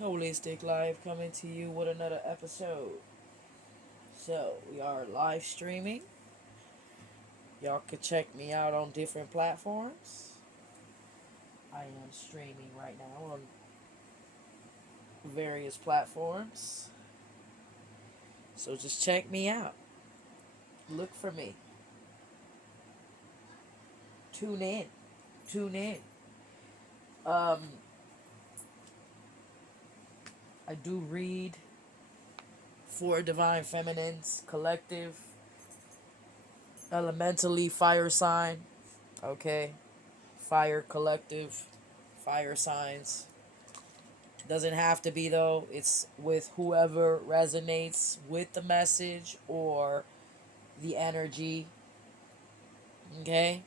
Holistic Live coming to you with another episode. So, we are live streaming. Y'all could check me out on different platforms. I am streaming right now on various platforms. So, just check me out. Look for me. Tune in. Tune in. Um, I do read for Divine Feminines Collective, elementally fire sign. Okay. Fire collective, fire signs. Doesn't have to be though. It's with whoever resonates with the message or the energy. Okay?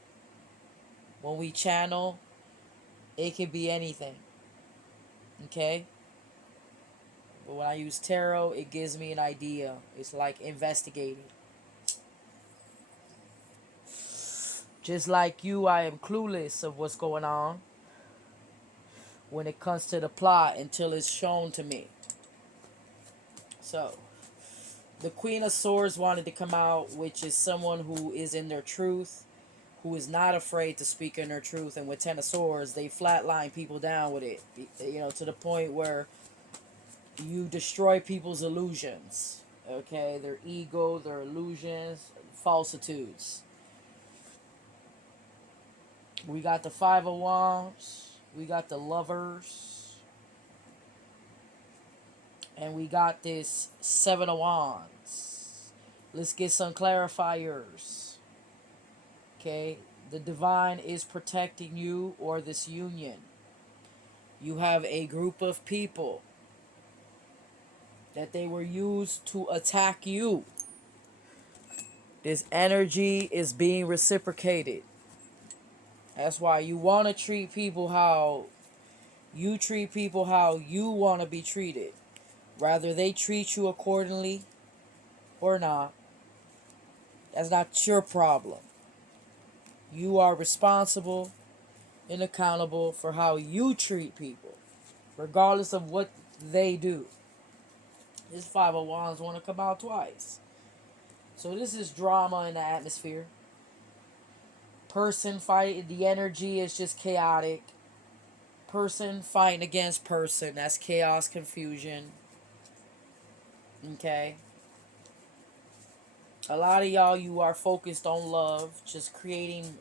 When we channel, it could be anything. Okay? But when I use tarot, it gives me an idea. It's like investigating. Just like you, I am clueless of what's going on when it comes to the plot until it's shown to me. So, the Queen of Swords wanted to come out, which is someone who is in their truth, who is not afraid to speak in their truth. And with Ten of Swords, they flatline people down with it, to the point where you destroy people's illusions. Okay, their ego, their illusions, falsitudes. We got the Five of Wands, we got the Lovers, and we got this Seven of Wands. Let's get some clarifiers. Okay, the divine is protecting you or this union. You have a group of people that they were used to attack you. This energy is being reciprocated. That's why you want to treat people how you treat people how you want to be treated. Rather they treat you accordingly or not. That's not your problem. You are responsible and accountable for how you treat people, regardless of what they do. This Five of Wands want to come out twice. So this is drama in the atmosphere. Person fighting, the energy is just chaotic. Person fighting against person, that's chaos, confusion. Okay? A lot of y'all, you are focused on love, just creating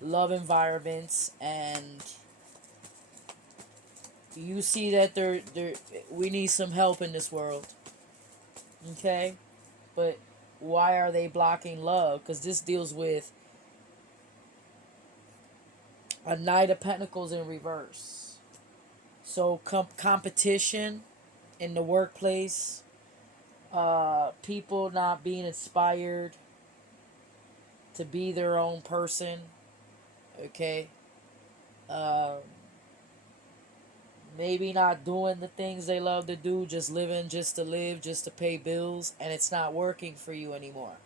love environments, and you see that we need some help in this world. Okay? But why are they blocking love? Because this deals with a Knight of Pentacles in reverse. So competition in the workplace, people not being inspired to be their own person. Okay? Uh, Maybe not doing the things they love to do, just living just to live, just to pay bills, and it's not working for you anymore.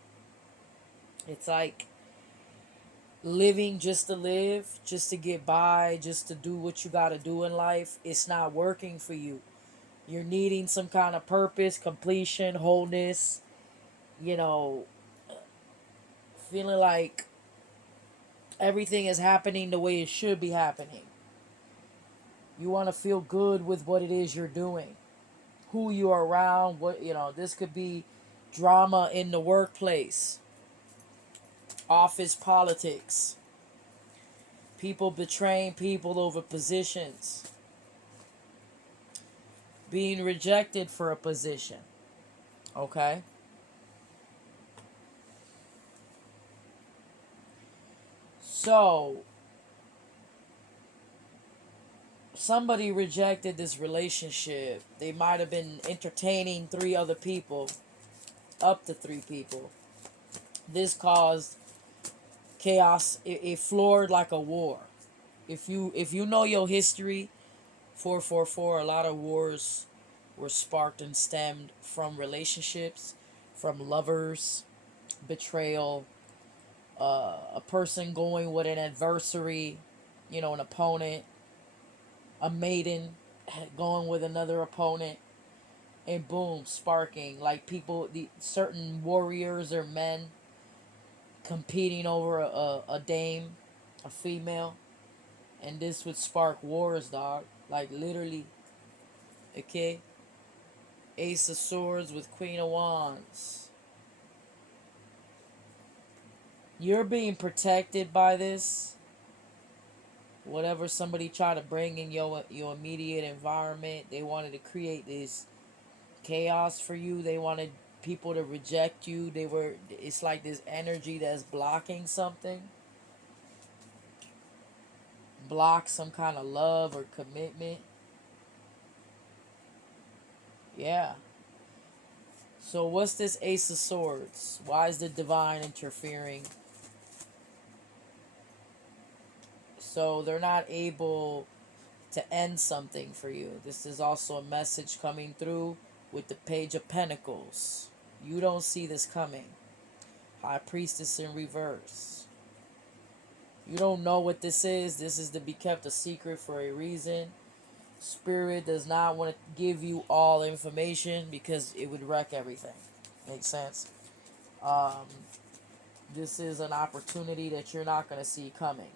It's like living just to live, just to get by, just to do what you got to do in life. It's not working for you. You're needing some kind of purpose, completion, wholeness, you know, feeling like everything is happening the way it should be happening. You want to feel good with what it is you're doing, who you are around, this could be drama in the workplace, office politics, people betraying people over positions, being rejected for a position. Okay? So, somebody rejected this relationship. They might have been entertaining three other people, up to three people. This caused chaos. It floored like a war. If you know your history, 444, a lot of wars were sparked and stemmed from relationships, from lovers, betrayal, a person going with an adversary, an opponent, a maiden. going with another opponent, and boom, sparking. Like people, the certain warriors or men competing over a dame, a female, and this would spark wars, dog. Like literally, okay. Ace of Swords with Queen of Wands. You're being protected by this. Whatever somebody tried to bring in your immediate environment, they wanted to create this chaos for you. They wanted people to reject you. It's like this energy that's blocking something. Block some kind of love or commitment. Yeah. So what's this Ace of Swords? Why is the divine interfering? So they're not able to end something for you. This is also a message coming through with the Page of Pentacles. You don't see this coming. High Priestess in reverse. You don't know what this is. This is to be kept a secret for a reason. Spirit does not want to give you all information because it would wreck everything. Makes sense? Um, this is an opportunity that you're not going to see coming.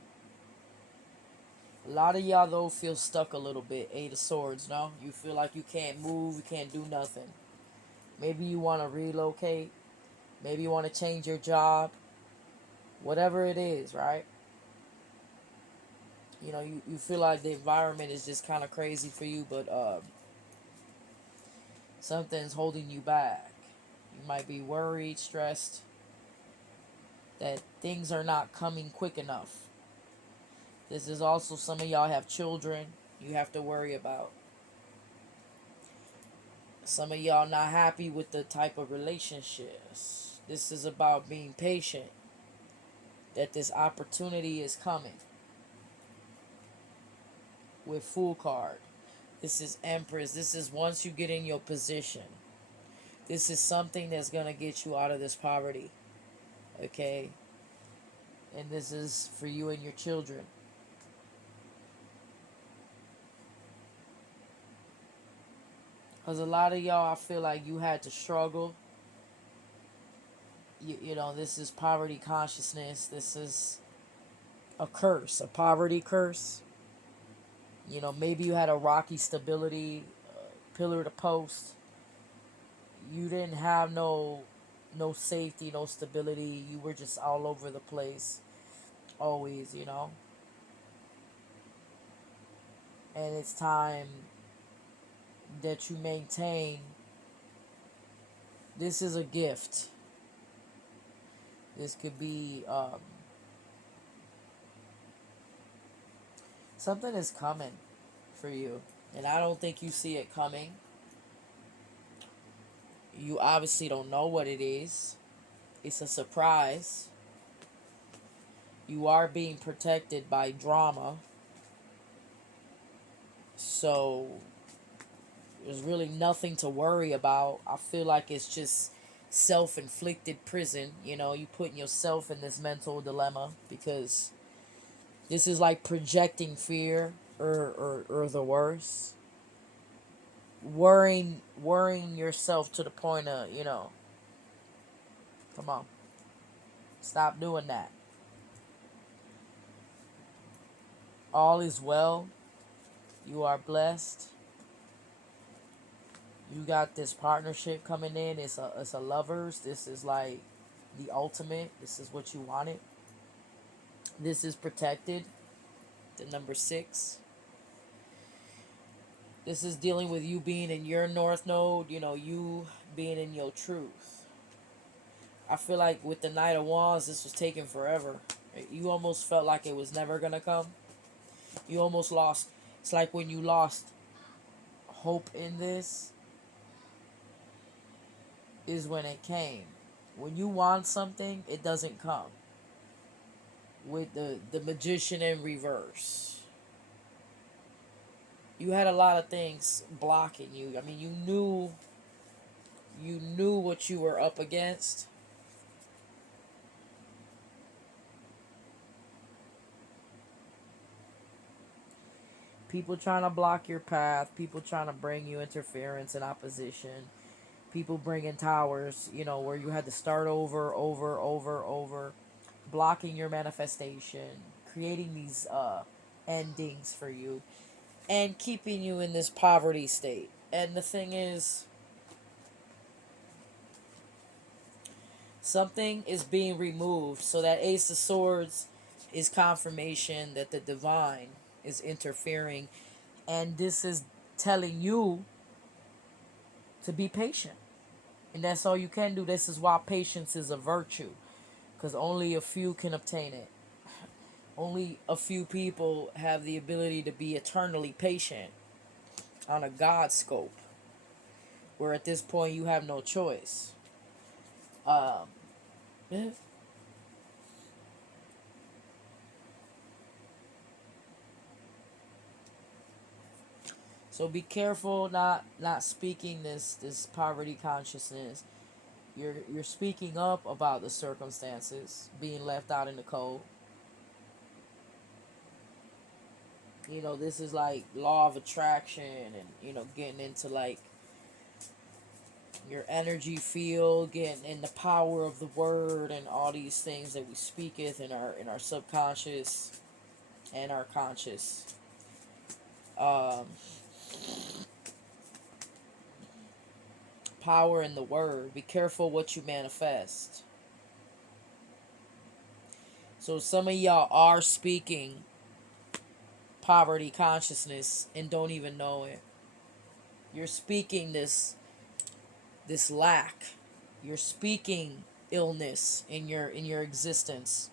A lot of y'all, though, feel stuck a little bit. Eight of Swords, no? You feel like you can't move, you can't do nothing. Maybe you want to relocate. Maybe you want to change your job. Whatever it is, right? You know, you feel like the environment is just kind of crazy for you, but something's holding you back. You might be worried, stressed, that things are not coming quick enough. This is also some of y'all have children you have to worry about. Some of y'all not happy with the type of relationships. This is about being patient. That this opportunity is coming. With Fool card. This is Empress. This is once you get in your position. This is something that's going to get you out of this poverty. Okay? And this is for you and your children. Because a lot of y'all, I feel like you had to struggle. You know, this is poverty consciousness. This is a curse, a poverty curse. You know, maybe you had a rocky stability, pillar to post. You didn't have no safety, no stability. You were just all over the place. Always, you know. And it's time that you maintain. This is a gift. This could be something is coming for you. And I don't think you see it coming. You obviously don't know what it is. It's a surprise. You are being protected by drama. So there's really nothing to worry about. I feel like it's just self-inflicted prison. You know, you putting yourself in this mental dilemma because this is like projecting fear or the worst. Worrying yourself to the point of, you know, come on. Stop doing that. All is well. You are blessed. You got this partnership coming in. It's a lovers. This is like the ultimate. This is what you wanted. This is protected. The number 6. This is dealing with you being in your north node. You know, you being in your truth. I feel like with the Knight of Wands, this was taking forever. You almost felt like it was never going to come. You almost lost. It's like when you lost hope in this is when it came. When you want something, it doesn't come. With the Magician in reverse. You had a lot of things blocking you. I mean, you knew what you were up against. People trying to block your path. People trying to bring you interference and opposition. People bringing towers, where you had to start over, blocking your manifestation, creating these endings for you, and keeping you in this poverty state. And the thing is, something is being removed. So that Ace of Swords is confirmation that the divine is interfering. And this is telling you to be patient. And that's all you can do. This is why patience is a virtue. Because only a few can obtain it. Only a few people have the ability to be eternally patient on a God scope. Where at this point you have no choice. Yeah. So be careful not speaking this poverty consciousness. You're speaking up about the circumstances, being left out in the cold. This is like law of attraction and getting into like your energy field, getting in the power of the word and all these things that we speaketh in our subconscious and our conscious. Um Power in the word. Be careful what you manifest. So some of y'all are speaking poverty consciousness and don't even know it. You're speaking this lack. You're speaking illness in your existence.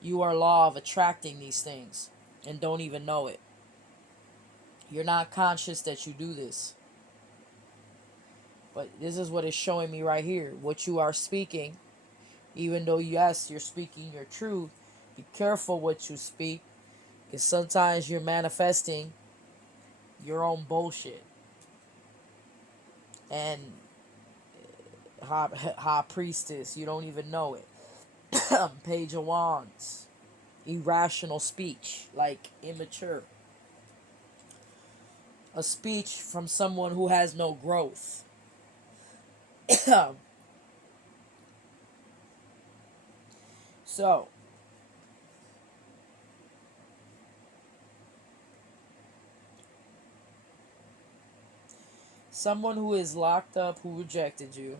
You are law of attracting these things and don't even know it. You're not conscious that you do this. But this is what it's showing me right here. What you are speaking, even though yes, you're speaking your truth, be careful what you speak. Because sometimes you're manifesting your own bullshit. And high priestess, you don't even know it. Page of Wands, irrational speech, like immature. A speech from someone who has no growth. So, someone who is locked up, who rejected you.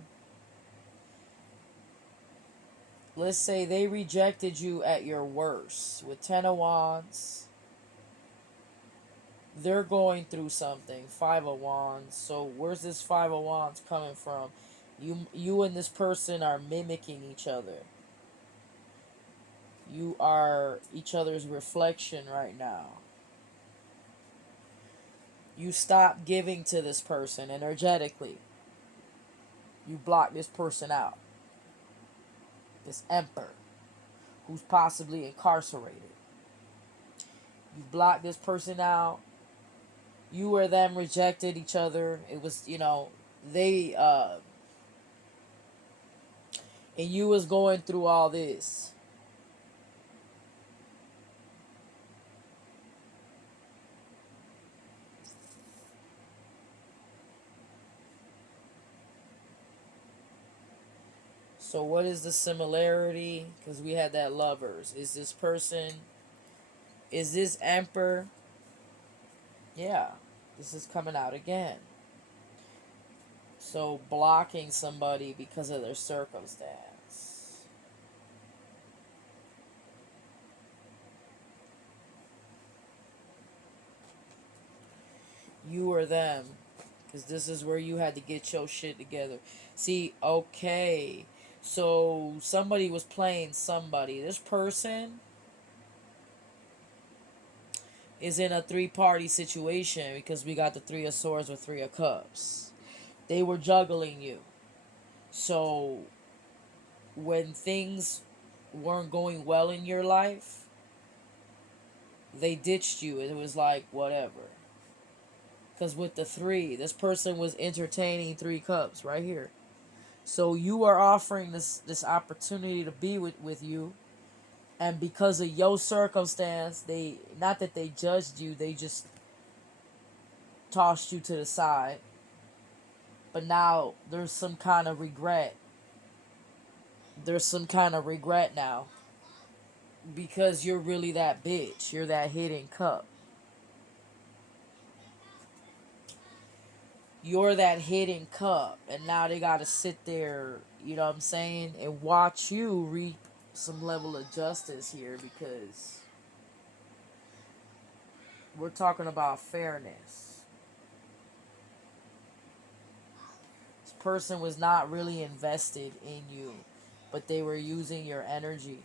Let's say they rejected you at your worst. With 10 of Wands, they're going through something. 5 of Wands. So where's this 5 of Wands coming from? You and this person are mimicking each other. You are each other's reflection right now. You stop giving to this person energetically. You block this person out. This emperor who's possibly incarcerated. You block this person out. You or them rejected each other. It was, they and you was going through all this. So what is the similarity? Because we had that lovers. Is this emperor? Yeah, this is coming out again. So blocking somebody because of their circumstance. You or them. Because this is where you had to get your shit together. See, okay. So somebody was playing somebody. This person is in a 3-party situation because we got the 3 of Swords with 3 of Cups. They were juggling you. So when things weren't going well in your life, they ditched you. It was like, whatever. Because with the 3, this person was entertaining 3 cups right here. So you are offering this opportunity to be with you. And because of your circumstance, not that they judged you, they just tossed you to the side, but now there's some kind of regret. There's some kind of regret now because you're really that bitch. You're that hidden cup. You're that hidden cup, and now they gotta sit there, you know what I'm saying, and watch you reap some level of justice here because we're talking about fairness. This person was not really invested in you, but they were using your energy.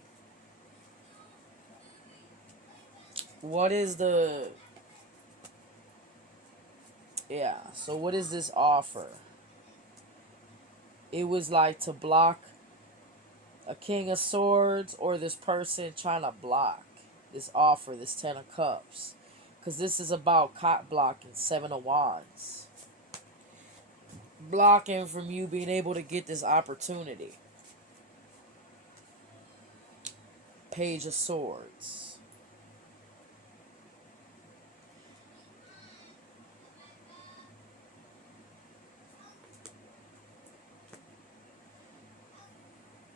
What is the Yeah, so what is this offer? It was like to block a king of swords or this person trying to block this offer, this 10 of cups. Because this is about cop blocking, 7 of wands. Blocking from you being able to get this opportunity. Page of swords.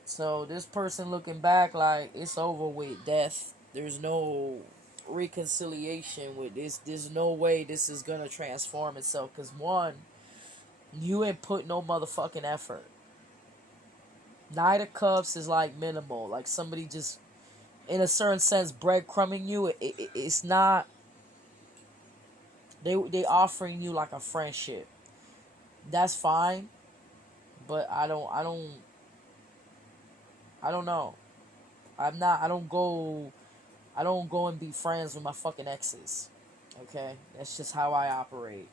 So this person looking back like it's over with death. There's no reconciliation with this. There's no way this is gonna transform itself. Cause one, you ain't put no motherfucking effort. Knight of Cups is like minimal. Like somebody just, in a certain sense, breadcrumbing you. It's not. They offering you like a friendship. That's fine, but I don't know. I'm not. I don't go. I don't go and be friends with my fucking exes. Okay, that's just how I operate.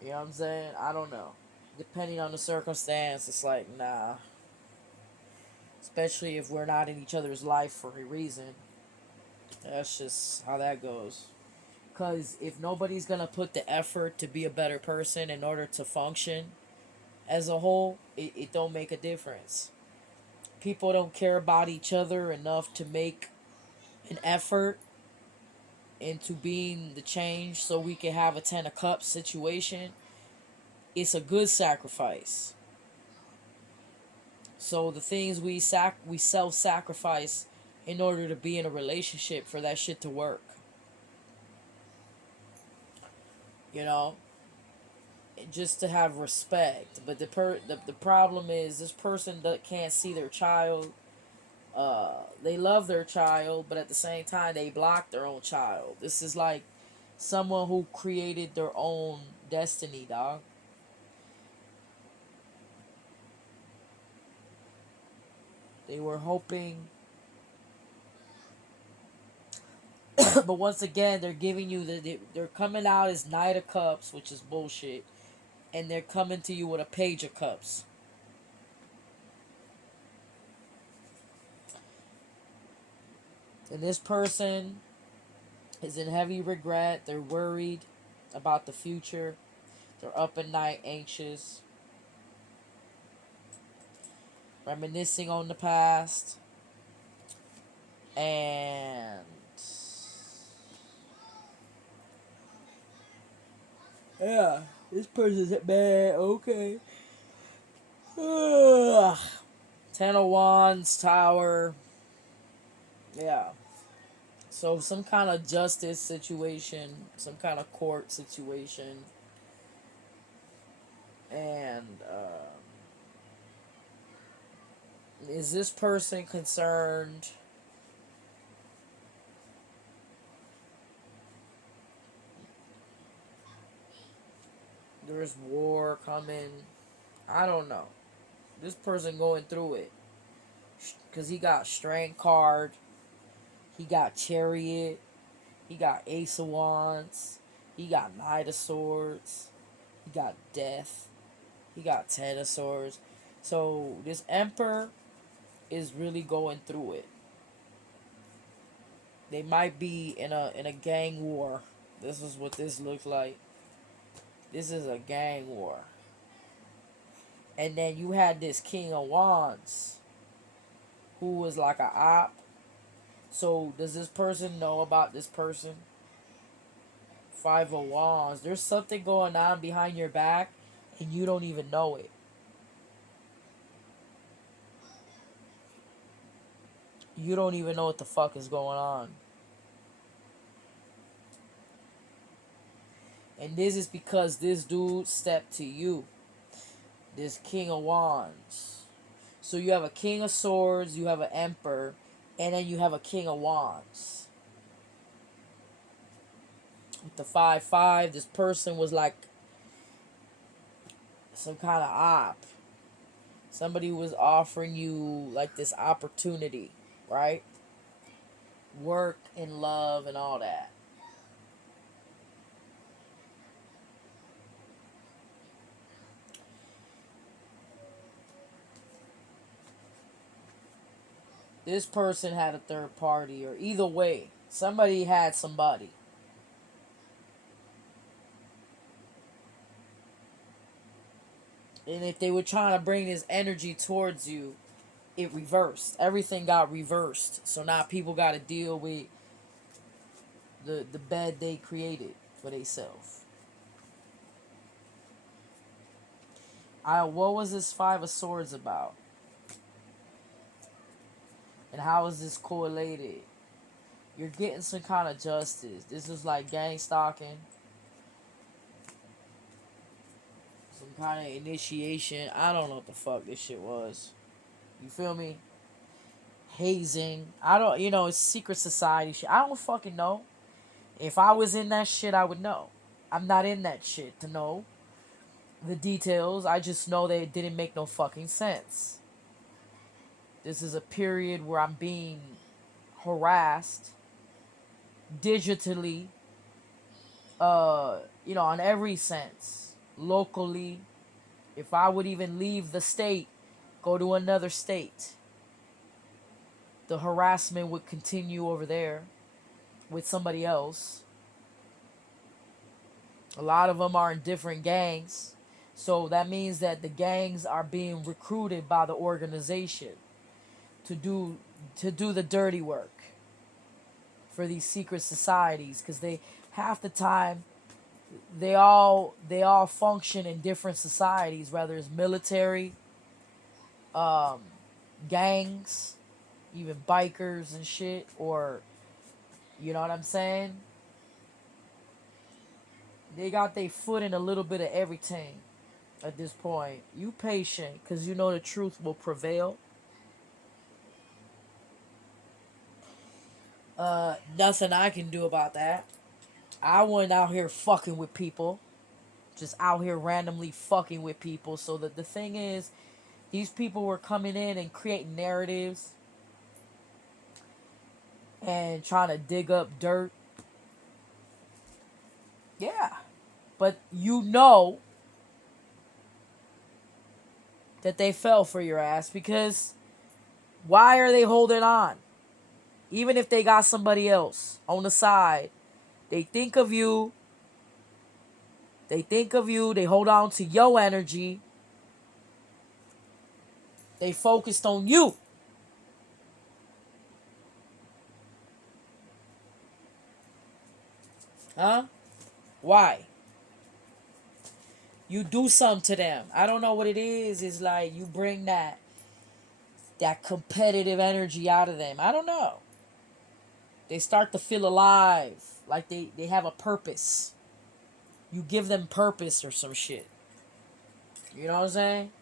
You know what I'm saying? I don't know. Depending on the circumstance, it's like nah. Especially if we're not in each other's life for a reason. That's just how that goes. Because if nobody's gonna put the effort to be a better person in order to function as a whole, it don't make a difference. People don't care about each other enough to make an effort into being the change so we can have a 10 of cups situation. It's a good sacrifice. So the things we self sacrifice in order to be in a relationship for that shit to work. You know, just to have respect. But the problem is this person that can't see their child. They love their child, but at the same time they block their own child. This is like someone who created their own destiny, dog. They were hoping, but once again, they're giving you they're coming out as Knight of Cups, which is bullshit, and they're coming to you with a Page of Cups. And this person is in heavy regret. They're worried about the future. They're up at night, anxious, reminiscing on the past, and yeah, this person's bad. Okay. Ugh. 10 of Wands, Tower. Yeah. So some kind of justice situation, some kind of court situation, and is this person concerned? There's war coming. I don't know. This person going through it because he got Strength card, he got Chariot, he got Ace of Wands, he got Knight of Swords, he got Death, he got 10 of Swords. So this Emperor is really going through it. They might be in a gang war. This is what this looks like. This is a gang war. And then you had this King of Wands who was like a op. So does this person know about this person? Five of Wands. There's something going on behind your back and you don't even know it. You don't even know what the fuck is going on. And this is because this dude stepped to you. This King of Wands. So you have a King of Swords, you have an Emperor, and then you have a King of Wands. With the 5-5, this person was like some kind of op. Somebody was offering you like this opportunity, right? Work and love and all that. This person had a third party, or either way, somebody had somebody. And if they were trying to bring this energy towards you, it reversed. Everything got reversed. So now people got to deal with the bed they created for themselves. What was this Five of Swords about? And how is this correlated? You're getting some kind of justice. This is like gang stalking. Some kind of initiation. I don't know what the fuck this shit was. You feel me? Hazing. I don't, it's secret society shit. I don't fucking know. If I was in that shit, I would know. I'm not in that shit to know the details. I just know that it didn't make no fucking sense. This is a period where I'm being harassed digitally, on every sense. Locally, if I would even leave the state, go to another state, the harassment would continue over there with somebody else. A lot of them are in different gangs. So that means that the gangs are being recruited by the organization to do the dirty work for these secret societies, because they half the time they all function in different societies, whether it's military, gangs, even bikers and shit, or you know what I'm saying? They got their foot in a little bit of everything at this point. You patient, because you know the truth will prevail. Nothing I can do about that. I wasn't out here fucking with people. Just out here randomly fucking with people. So that the thing is, these people were coming in and creating narratives and trying to dig up dirt. Yeah. But you know that they fell for your ass, because why are they holding on? Even if they got somebody else on the side, they think of you. They hold on to your energy. They focused on you. Huh? Why? You do something to them. I don't know what it is. It's like you bring that competitive energy out of them. I don't know. They start to feel alive. Like they have a purpose. You give them purpose or some shit. You know what I'm saying?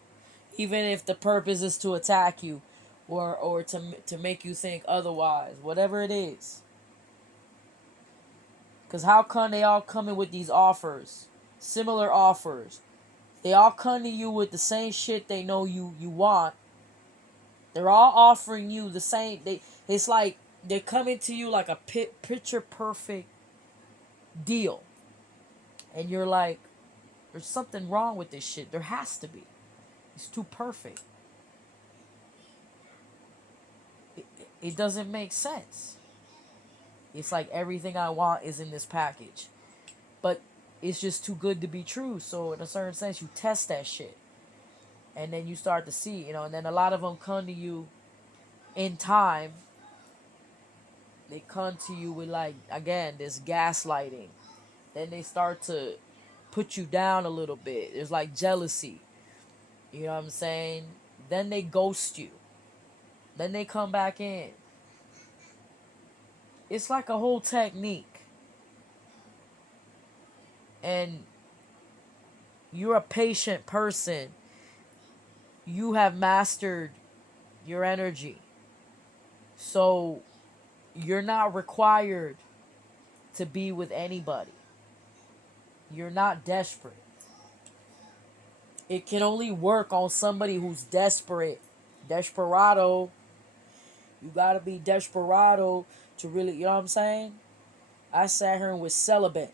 Even if the purpose is to attack you, or to make you think otherwise. Whatever it is. Because how come they all coming with these offers? Similar offers. They all come to you with the same shit they know you want. They're all offering you the same. It's like they're coming to you like a picture perfect deal. And you're like, there's something wrong with this shit. There has to be. It's too perfect. It doesn't make sense. It's like everything I want is in this package. But it's just too good to be true. So in a certain sense, you test that shit. And then you start to see, and then a lot of them come to you in time. They come to you with, like, again, this gaslighting. Then they start to put you down a little bit. There's like jealousy. You know what I'm saying? Then they ghost you. Then they come back in. It's like a whole technique. And you're a patient person. You have mastered your energy. So you're not required to be with anybody. You're not desperate. It can only work on somebody who's desperate. Desperado. You gotta be desperado to really, you know what I'm saying? I sat here and was celibate.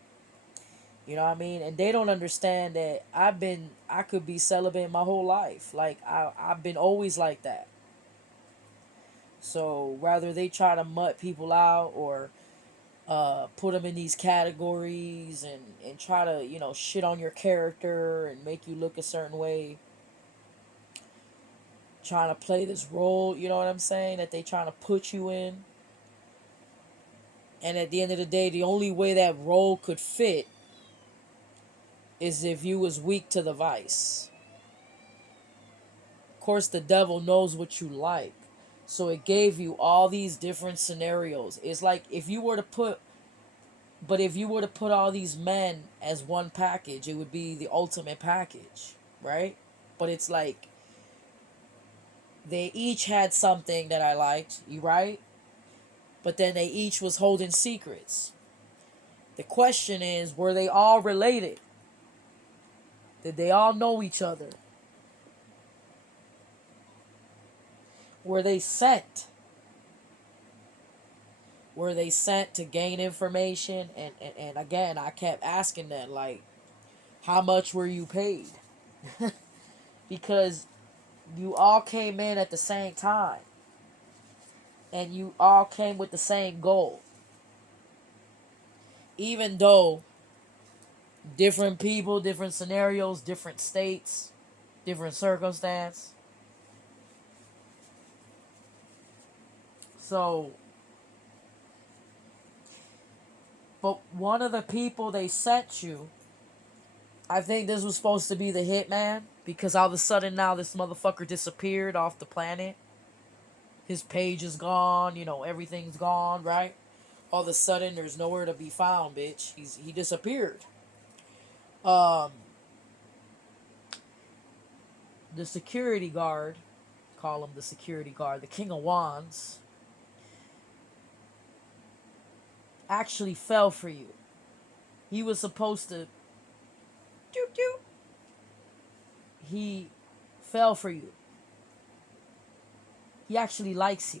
You know what I mean? And they don't understand that I could be celibate my whole life. Like, I've been always like that. So, rather they try to mutt people out or put them in these categories and try to, shit on your character and make you look a certain way, trying to play this role, you know what I'm saying, that they trying to put you in. And at the end of the day, the only way that role could fit is if you was weak to the vice. Of course, the devil knows what you like. So it gave you all these different scenarios. It's like if you were to put all these men as one package, it would be the ultimate package, right? But it's like they each had something that I liked, you right? But then they each was holding secrets. The question is, were they all related? Did they all know each other? Were they sent? Were they sent to gain information? And again, I kept asking them, like, how much were you paid? Because you all came in at the same time. And you all came with the same goal. Even though different people, different scenarios, different states, different circumstance. So, but one of the people they sent you, I think this was supposed to be the hitman, because all of a sudden now this motherfucker disappeared off the planet. His page is gone, everything's gone, right? All of a sudden there's nowhere to be found, bitch. He disappeared. The security guard, call him the security guard, the King of Wands, actually fell for you. He was supposed to doop doop. He fell for you. He actually likes you.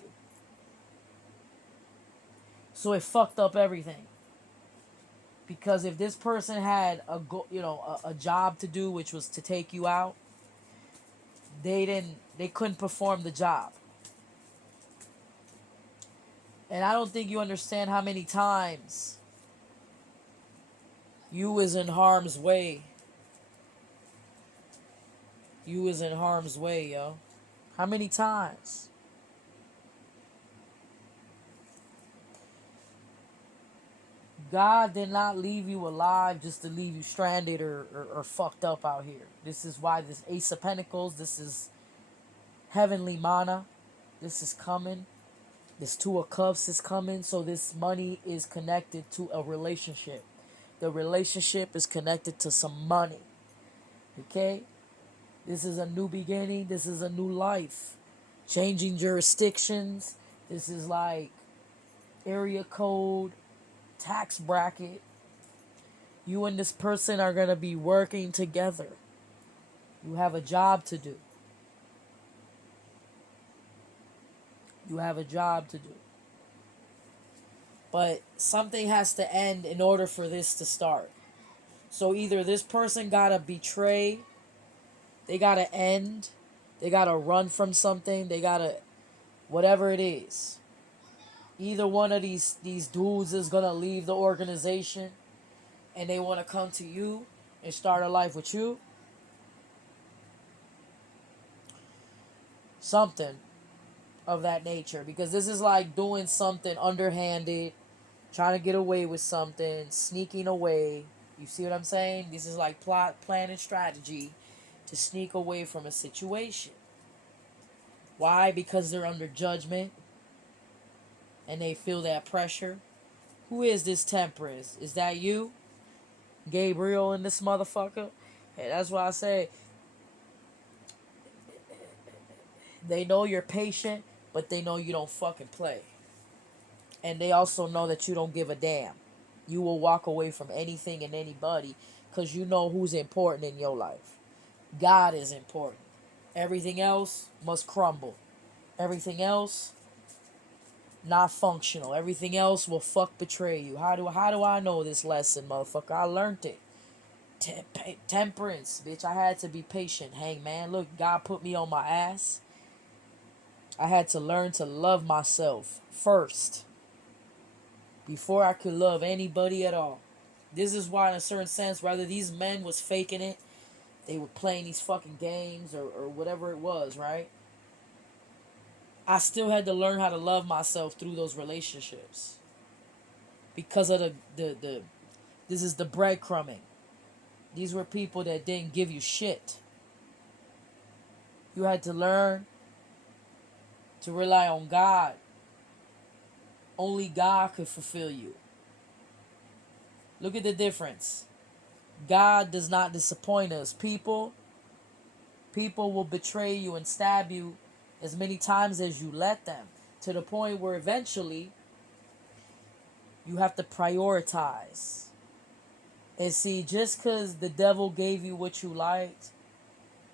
So it fucked up everything. Because if this person had a job to do, which was to take you out, they couldn't perform the job. And I don't think you understand how many times you was in harm's way. You was in harm's way, yo. How many times? God did not leave you alive just to leave you stranded or fucked up out here. This is why this Ace of Pentacles, this is heavenly mana. This is coming. This Two of Cups is coming. So this money is connected to a relationship. The relationship is connected to some money. Okay? This is a new beginning. This is a new life. Changing jurisdictions. This is like area code, tax bracket. You and this person are going to be working together. You have a job to do. You have a job to do. But something has to end in order for this to start. So either this person got to betray, they got to end, they got to run from something, they got to, whatever it is. Either one of these dudes is going to leave the organization and they want to come to you and start a life with you. Something of that nature. Because this is like doing something underhanded, trying to get away with something, sneaking away. You see what I'm saying? This is like plot, plan, and strategy to sneak away from a situation. Why? Because they're under judgment and they feel that pressure. Who is this Temperance? Is that you? Gabriel and this motherfucker? Hey, that's why I say they know you're patient, but they know you don't fucking play. And they also know that you don't give a damn. You will walk away from anything and anybody because you know who's important in your life. God is important. Everything else must crumble. Everything else not functional. Everything else will fuck betray you. How do I know this lesson, motherfucker? I learned it. Temperance, bitch. I had to be patient. Hangman, look, God put me on my ass. I had to learn to love myself first before I could love anybody at all. This is why, in a certain sense, whether these men was faking it, they were playing these fucking games or whatever it was, right? I still had to learn how to love myself through those relationships because of the this is the breadcrumbing. These were people that didn't give you shit. You had to learn to rely on God. Only God could fulfill you. Look at the difference. God does not disappoint us. People will betray you and stab you as many times as you let them, to the point where eventually you have to prioritize. And see, just because the devil gave you what you liked,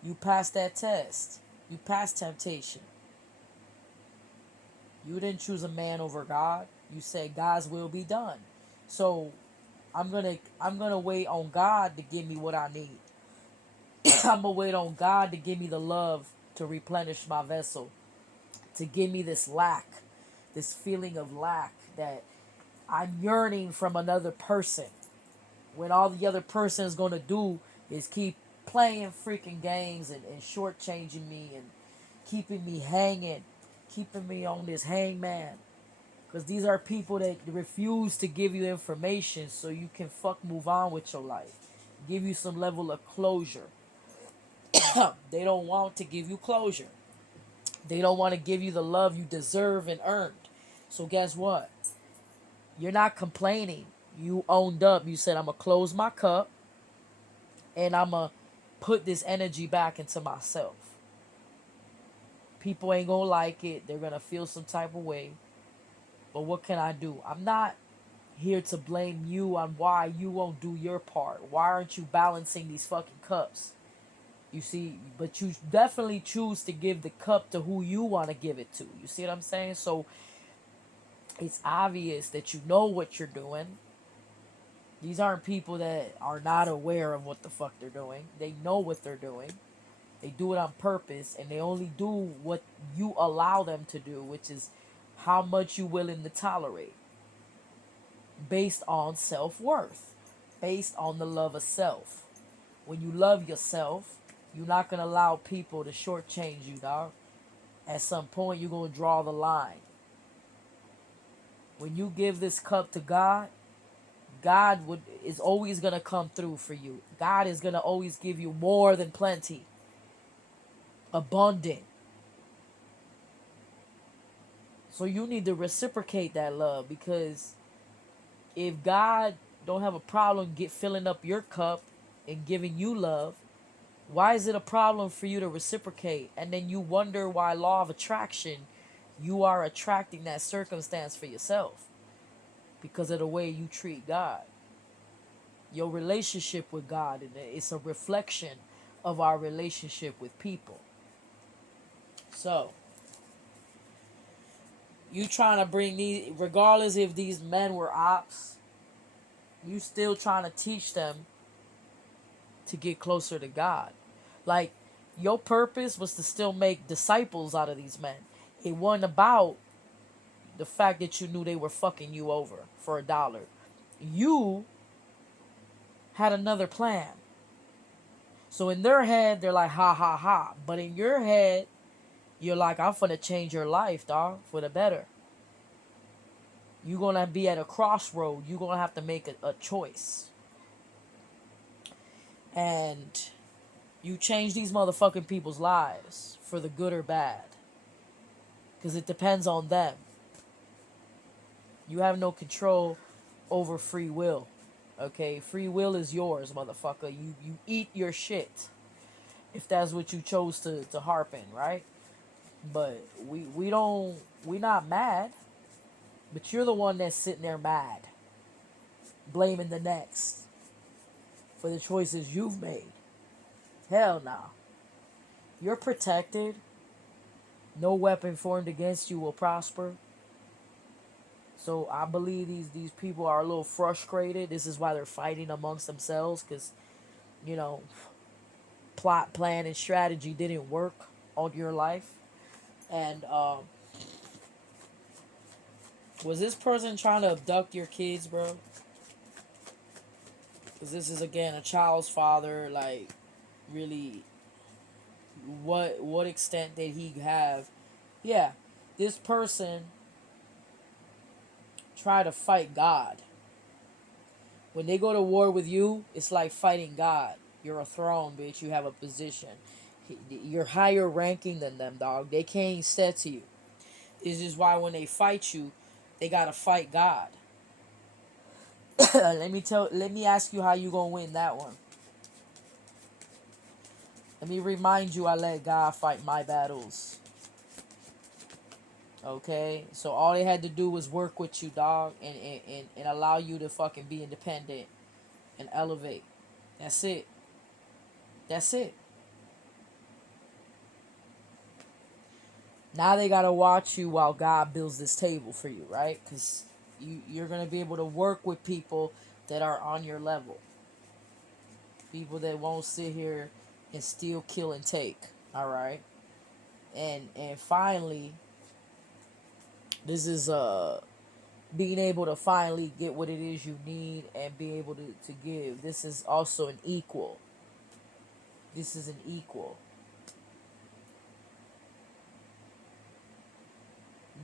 you passed that test. You passed temptation. You didn't choose a man over God. You said God's will be done. So I'm gonna wait on God to give me what I need. I'm gonna wait on God to give me the love to replenish my vessel, to give me this lack, this feeling of lack that I'm yearning from another person, when all the other person is gonna do is keep playing freaking games and shortchanging me and keeping me hanging, keeping me on this hangman. Because these are people that refuse to give you information so you can move on with your life. Give you some level of closure. They don't want to give you closure. They don't want to give you the love you deserve and earned. So guess what? You're not complaining. You owned up. You said, I'm going to close my cup and I'm going to put this energy back into myself. People ain't going to like it. They're going to feel some type of way. But what can I do? I'm not here to blame you on why you won't do your part. Why aren't you balancing these fucking cups? You see, but you definitely choose to give the cup to who you want to give it to. You see what I'm saying? So it's obvious that you know what you're doing. These aren't people that are not aware of what the fuck they're doing. They know what they're doing. They do it on purpose, and they only do what you allow them to do, which is how much you're willing to tolerate. Based on self-worth. Based on the love of self. When you love yourself, you're not going to allow people to shortchange you, dog. At some point, you're going to draw the line. When you give this cup to God, God is always going to come through for you. God is going to always give you more than plenty. Abundant. So you need to reciprocate that love, because if God don't have a problem filling up your cup and giving you love, why is it a problem for you to reciprocate? And then you wonder why law of attraction, you are attracting that circumstance for yourself because of the way you treat God. Your relationship with God, it's a reflection of our relationship with people. So you trying to bring these, regardless if these men were ops, you still trying to teach them to get closer to God. Like, your purpose was to still make disciples out of these men. It wasn't about the fact that you knew they were fucking you over for $1. You had another plan. So in their head, they're like, ha ha ha. But in your head, you're like, I'm finna change your life, dog, for the better. you're going to be at a crossroad. You're going to have to make a choice. And you change these motherfucking people's lives for the good or bad. Because it depends on them. You have no control over free will. Okay? Free will is yours, motherfucker. You eat your shit. If that's what you chose to harp in, right? But we not mad. But you're the one that's sitting there mad. Blaming the next for the choices you've made. Hell no. You're protected. No weapon formed against you will prosper. So I believe these people are a little frustrated. This is why they're fighting amongst themselves. Because, you know, plot, plan, and strategy didn't work on your life. And was this person trying to abduct your kids, bro? Because this is, again, a child's father. Like, really, what extent did he have? Yeah, this person tried to fight God. When they go to war with you, it's like fighting God. You're a throne, bitch. You have a position. You're higher ranking than them, dog. They can't step to you. This is why when they fight you, they gotta fight God. Let me ask you how you gonna win that one. Let me remind you, I let God fight my battles. Okay? So all they had to do was work with you, dog, and allow you to fucking be independent and elevate. That's it. That's it. Now they gotta watch you while God builds this table for you, right? Because you're gonna be able to work with people that are on your level. People that won't sit here and steal, kill, and take. All right. And finally, this is being able to finally get what it is you need and be able to give. This is also an equal. This is an equal.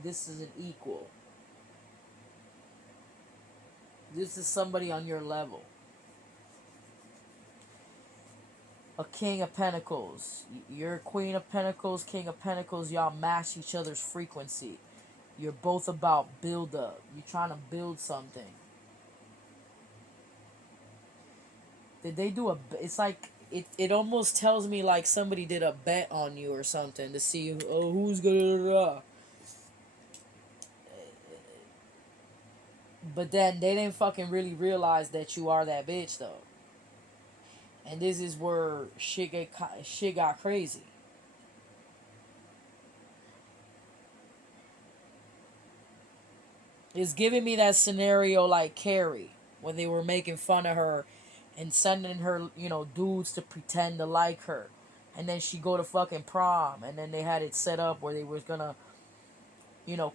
This is an equal. This is somebody on your level. A king of pentacles. You're queen of pentacles, king of pentacles. Y'all match each other's frequency. You're both about build up. You're trying to build something. Did they do a... It's like... It almost tells me like somebody did a bet on you or something to see who's gonna... But then they didn't fucking really realize that you are that bitch though. And this is where shit got crazy. It's giving me that scenario like Carrie when they were making fun of her and sending her, dudes to pretend to like her. And then she go to fucking prom and then they had it set up where they was gonna,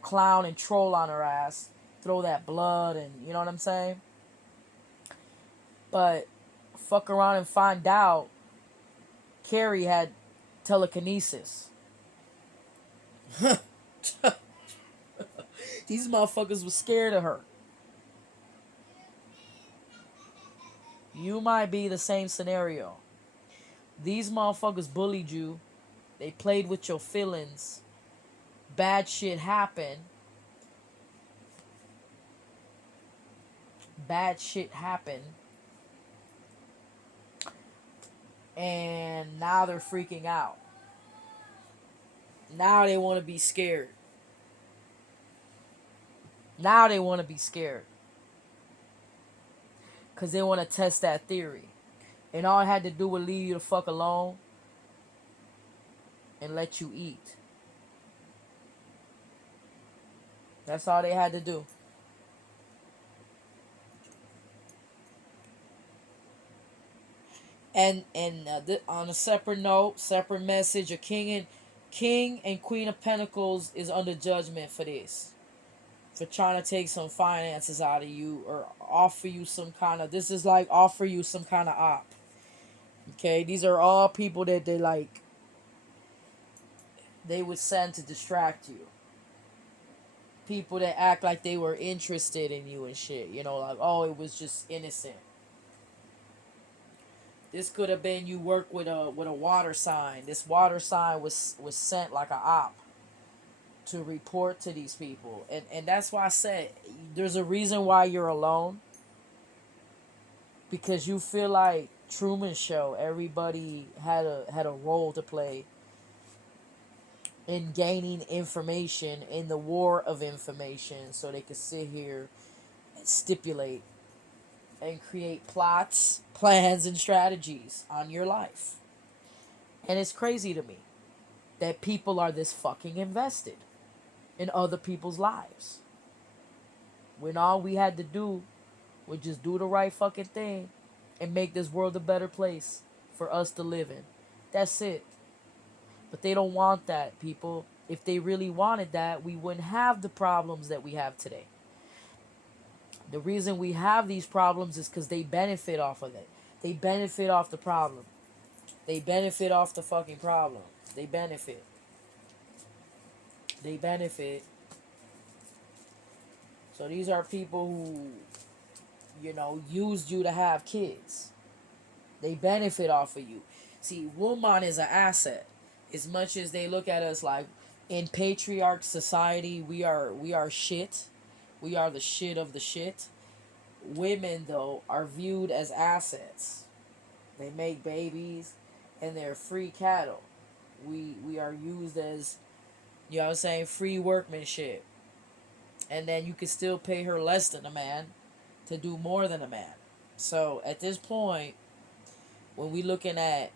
clown and troll on her ass, throw that blood and you know what I'm saying? But fuck around and find out Carrie had telekinesis. These motherfuckers was scared of her. You might be the same scenario. These motherfuckers bullied you. They played with your feelings. Bad shit happened. Bad shit happened. And now they're freaking out. Now they want to be scared. Now they want to be scared. Because they want to test that theory. And all I had to do was leave you the fuck alone and let you eat. That's all they had to do. And on a separate note, separate message, a king and queen of pentacles is under judgment for this. For trying to take some finances out of you or offer you some kind of... This is like offer you some kind of op. Okay? These are all people that they would send to distract you. people that act like they were interested in you and shit. You know, like, oh, it was just innocent. This could have been you work with a water sign. This water sign was sent like a op to report to these people. And that's why I said there's a reason why you're alone. Because you feel like Truman Show, everybody had a role to play in gaining information in the war of information, so they could sit here and stipulate and create plots, plans, and strategies on your life. And it's crazy to me that people are this fucking invested in other people's lives, when all we had to do was just do the right fucking thing and make this world a better place for us to live in. That's it. But they don't want that, people. If they really wanted that, we wouldn't have the problems that we have today. The reason we have these problems is because they benefit off of it. They benefit off the problem. They benefit off the fucking problem. They benefit. They benefit. So these are people who, used you to have kids. They benefit off of you. See, woman is an asset. As much as they look at us like, in patriarch society, we are shit. We are the shit of the shit. Women, though, are viewed as assets. They make babies, and they're free cattle. We are used as, free workmanship. And then you can still pay her less than a man to do more than a man. So at this point, when we looking at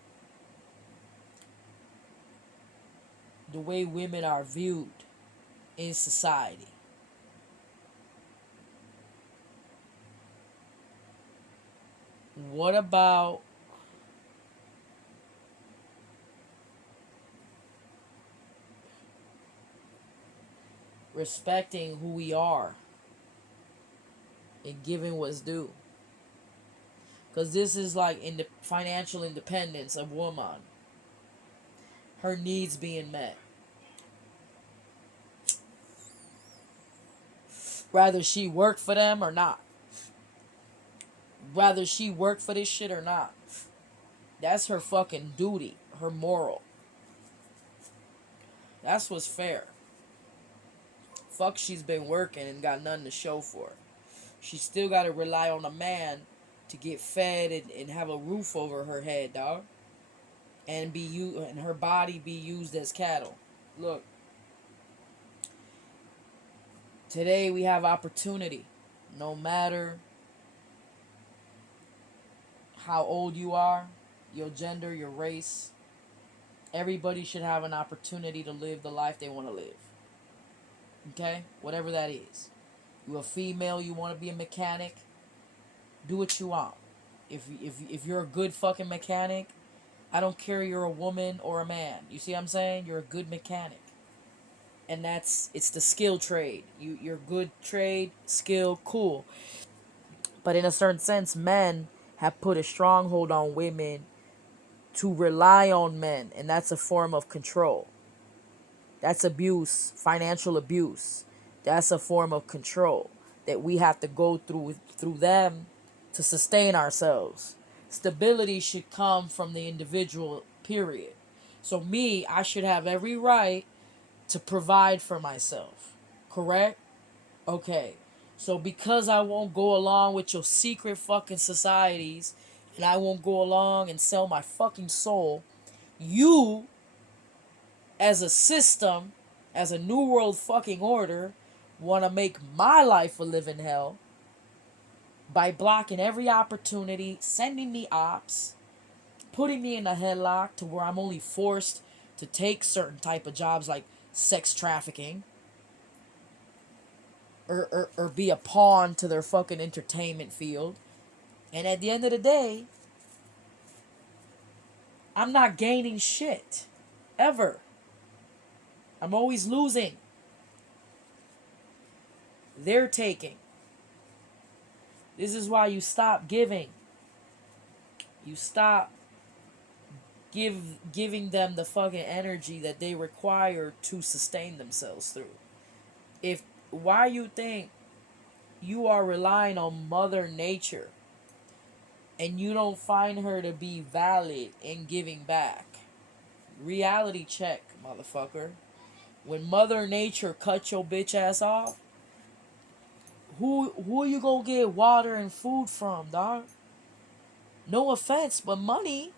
the way women are viewed in society, what about respecting who we are and giving what's due? Because this is like in the financial independence of woman, her needs being met, whether she worked for them or not, whether she worked for this shit or not. That's her fucking duty, her moral. That's what's fair. Fuck, she's been working and got nothing to show for it. She still got to rely on a man to get fed and have a roof over her head, dog. And her body be used as cattle. Look, today we have opportunity. No matter how old you are, your gender, your race, everybody should have an opportunity to live the life they want to live. Okay? Whatever that is. You're a female, you want to be a mechanic, do what you want. If you're a good fucking mechanic, I don't care you're a woman or a man. You see what I'm saying? You're a good mechanic. And it's the skill trade. You're good trade, skill, cool. But in a certain sense, men have put a stronghold on women to rely on men, and that's a form of control. That's abuse, financial abuse. That's a form of control that we have to go through them to sustain ourselves. Stability should come from the individual, period. So me, I should have every right to provide for myself. Correct? Okay. So because I won't go along with your secret fucking societies, and I won't go along and sell my fucking soul, you, as a system, as a new world fucking order, want to make my life a living hell by blocking every opportunity, sending me ops, putting me in a headlock to where I'm only forced to take certain type of jobs like sex trafficking, or be a pawn to their fucking entertainment field. And at the end of the day, I'm not gaining shit. Ever. I'm always losing. They're taking. This is why you stop giving. You stop giving them the fucking energy that they require to sustain themselves through. Why you think you are relying on Mother Nature and you don't find her to be valid in giving back? Reality check, motherfucker. When Mother Nature cut your bitch ass off, who you gonna get water and food from, dog? No offense, but money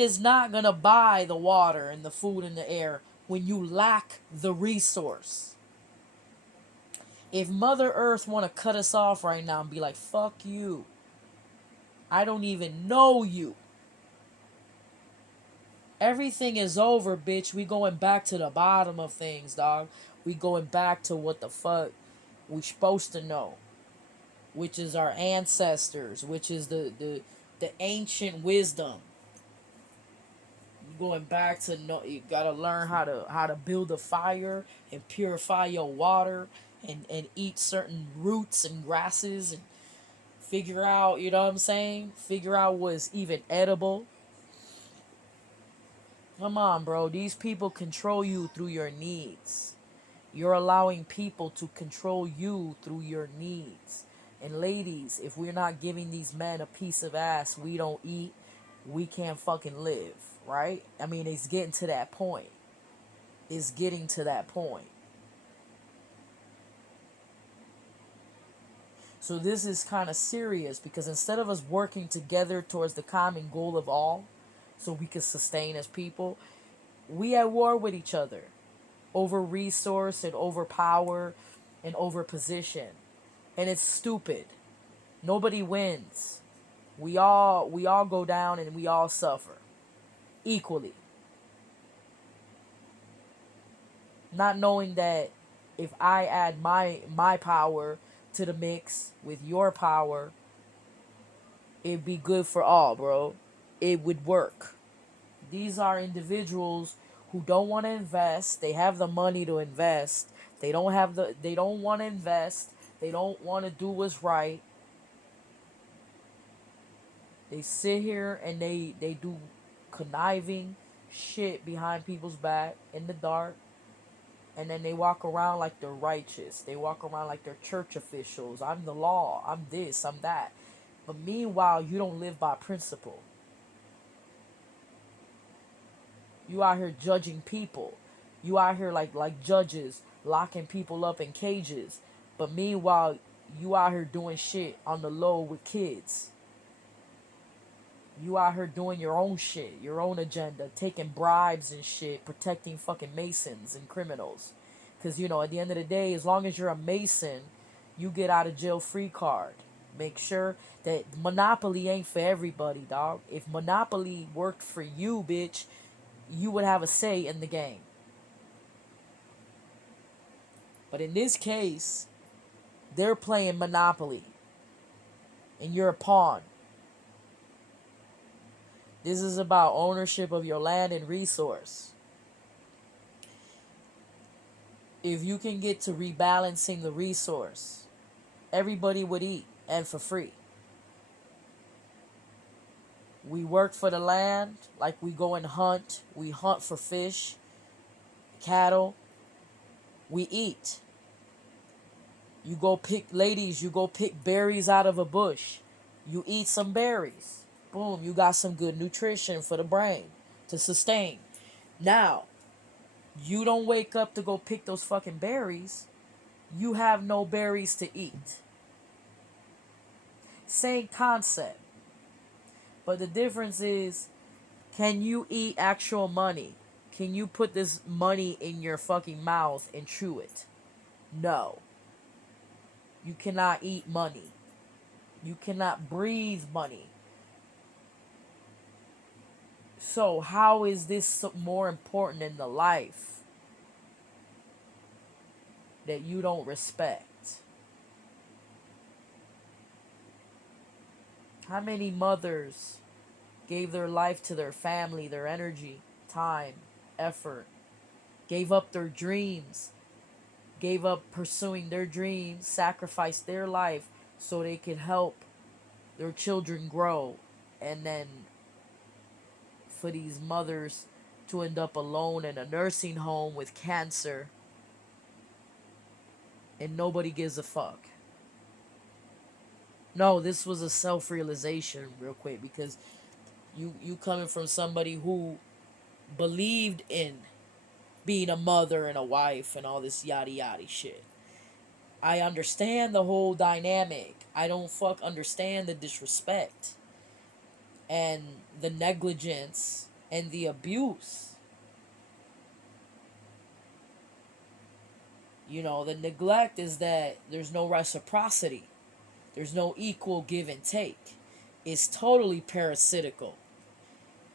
is not gonna buy the water and the food and the air when you lack the resource. If Mother Earth wanna cut us off right now and be like, fuck you, I don't even know you. Everything is over, bitch. We going back to the bottom of things, dog. We going back to what the fuck we supposed to know, which is our ancestors, which is the ancient wisdom. You going back to know, you gotta learn how to build a fire and purify your water and eat certain roots and grasses and figure out, you know what I'm saying? Figure out what's even edible. Come on, bro. These people control you through your needs. You're allowing people to control you through your needs. And ladies, if we're not giving these men a piece of ass we don't eat, we can't fucking live, right? I mean, it's getting to that point. It's getting to that point. So this is kind of serious because instead of us working together towards the common goal of all, so we can sustain as people, we at war with each other over resource and over power and over position. And it's stupid. Nobody wins. We all go down and we all suffer equally. Not knowing that if I add my power to the mix with your power, it'd be good for all, bro. It would work. These are individuals who don't want to invest. They have the money to invest. They don't want to invest. They don't want to do what's right. They sit here and they do conniving shit behind people's back in the dark. And then they walk around like they're righteous. They walk around like they're church officials. I'm the law. I'm this. I'm that. But meanwhile, you don't live by principle. You out here judging people. You out here like judges, locking people up in cages. But meanwhile, you out here doing shit on the low with kids. You out here doing your own shit, your own agenda, taking bribes and shit, protecting fucking Masons and criminals. Because, you know, at the end of the day, as long as you're a Mason, you get out of jail free card. Make sure that Monopoly ain't for everybody, dog. If Monopoly worked for you, bitch, you would have a say in the game. But in this case, they're playing Monopoly. And you're a pawn. This is about ownership of your land and resource. If you can get to rebalancing the resource, everybody would eat and for free. We work for the land, like we go and hunt. We hunt for fish, cattle. We eat. You go pick, ladies, you go pick berries out of a bush. You eat some berries. Boom, you got some good nutrition for the brain to sustain. Now, you don't wake up to go pick those fucking berries. You have no berries to eat. Same concept. But the difference is, can you eat actual money? Can you put this money in your fucking mouth and chew it? No. You cannot eat money. You cannot breathe money. So how is this more important in the life that you don't respect? How many mothers gave their life to their family, their energy, time, effort, gave up their dreams, gave up pursuing their dreams, sacrificed their life so they could help their children grow, and then for these mothers to end up alone in a nursing home with cancer and nobody gives a fuck. No, this was a self-realization real quick, because you coming from somebody who believed in being a mother and a wife and all this yada yada shit. I understand the whole dynamic. I don't fuck understand the disrespect and the negligence and the abuse. You know, the neglect is that there's no reciprocity. There's no equal give and take. It's totally parasitical.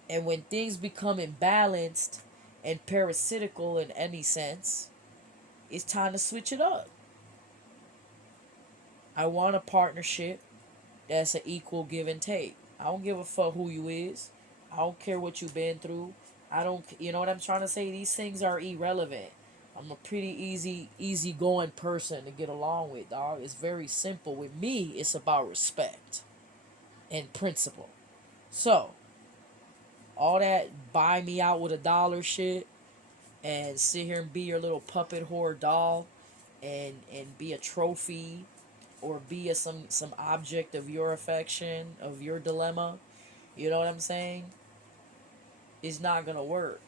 And when things become imbalanced and parasitical in any sense, it's time to switch it up. I want a partnership that's an equal give and take. I don't give a fuck who you is. I don't care what you've been through. I don't, you know what I'm trying to say? These things are irrelevant. I'm a pretty easy going person to get along with, dog. It's very simple. With me, it's about respect and principle. So, all that buy me out with $1 shit and sit here and be your little puppet whore doll and be a trophy or be some object of your affection, of your dilemma, you know what I'm saying? It's not gonna work.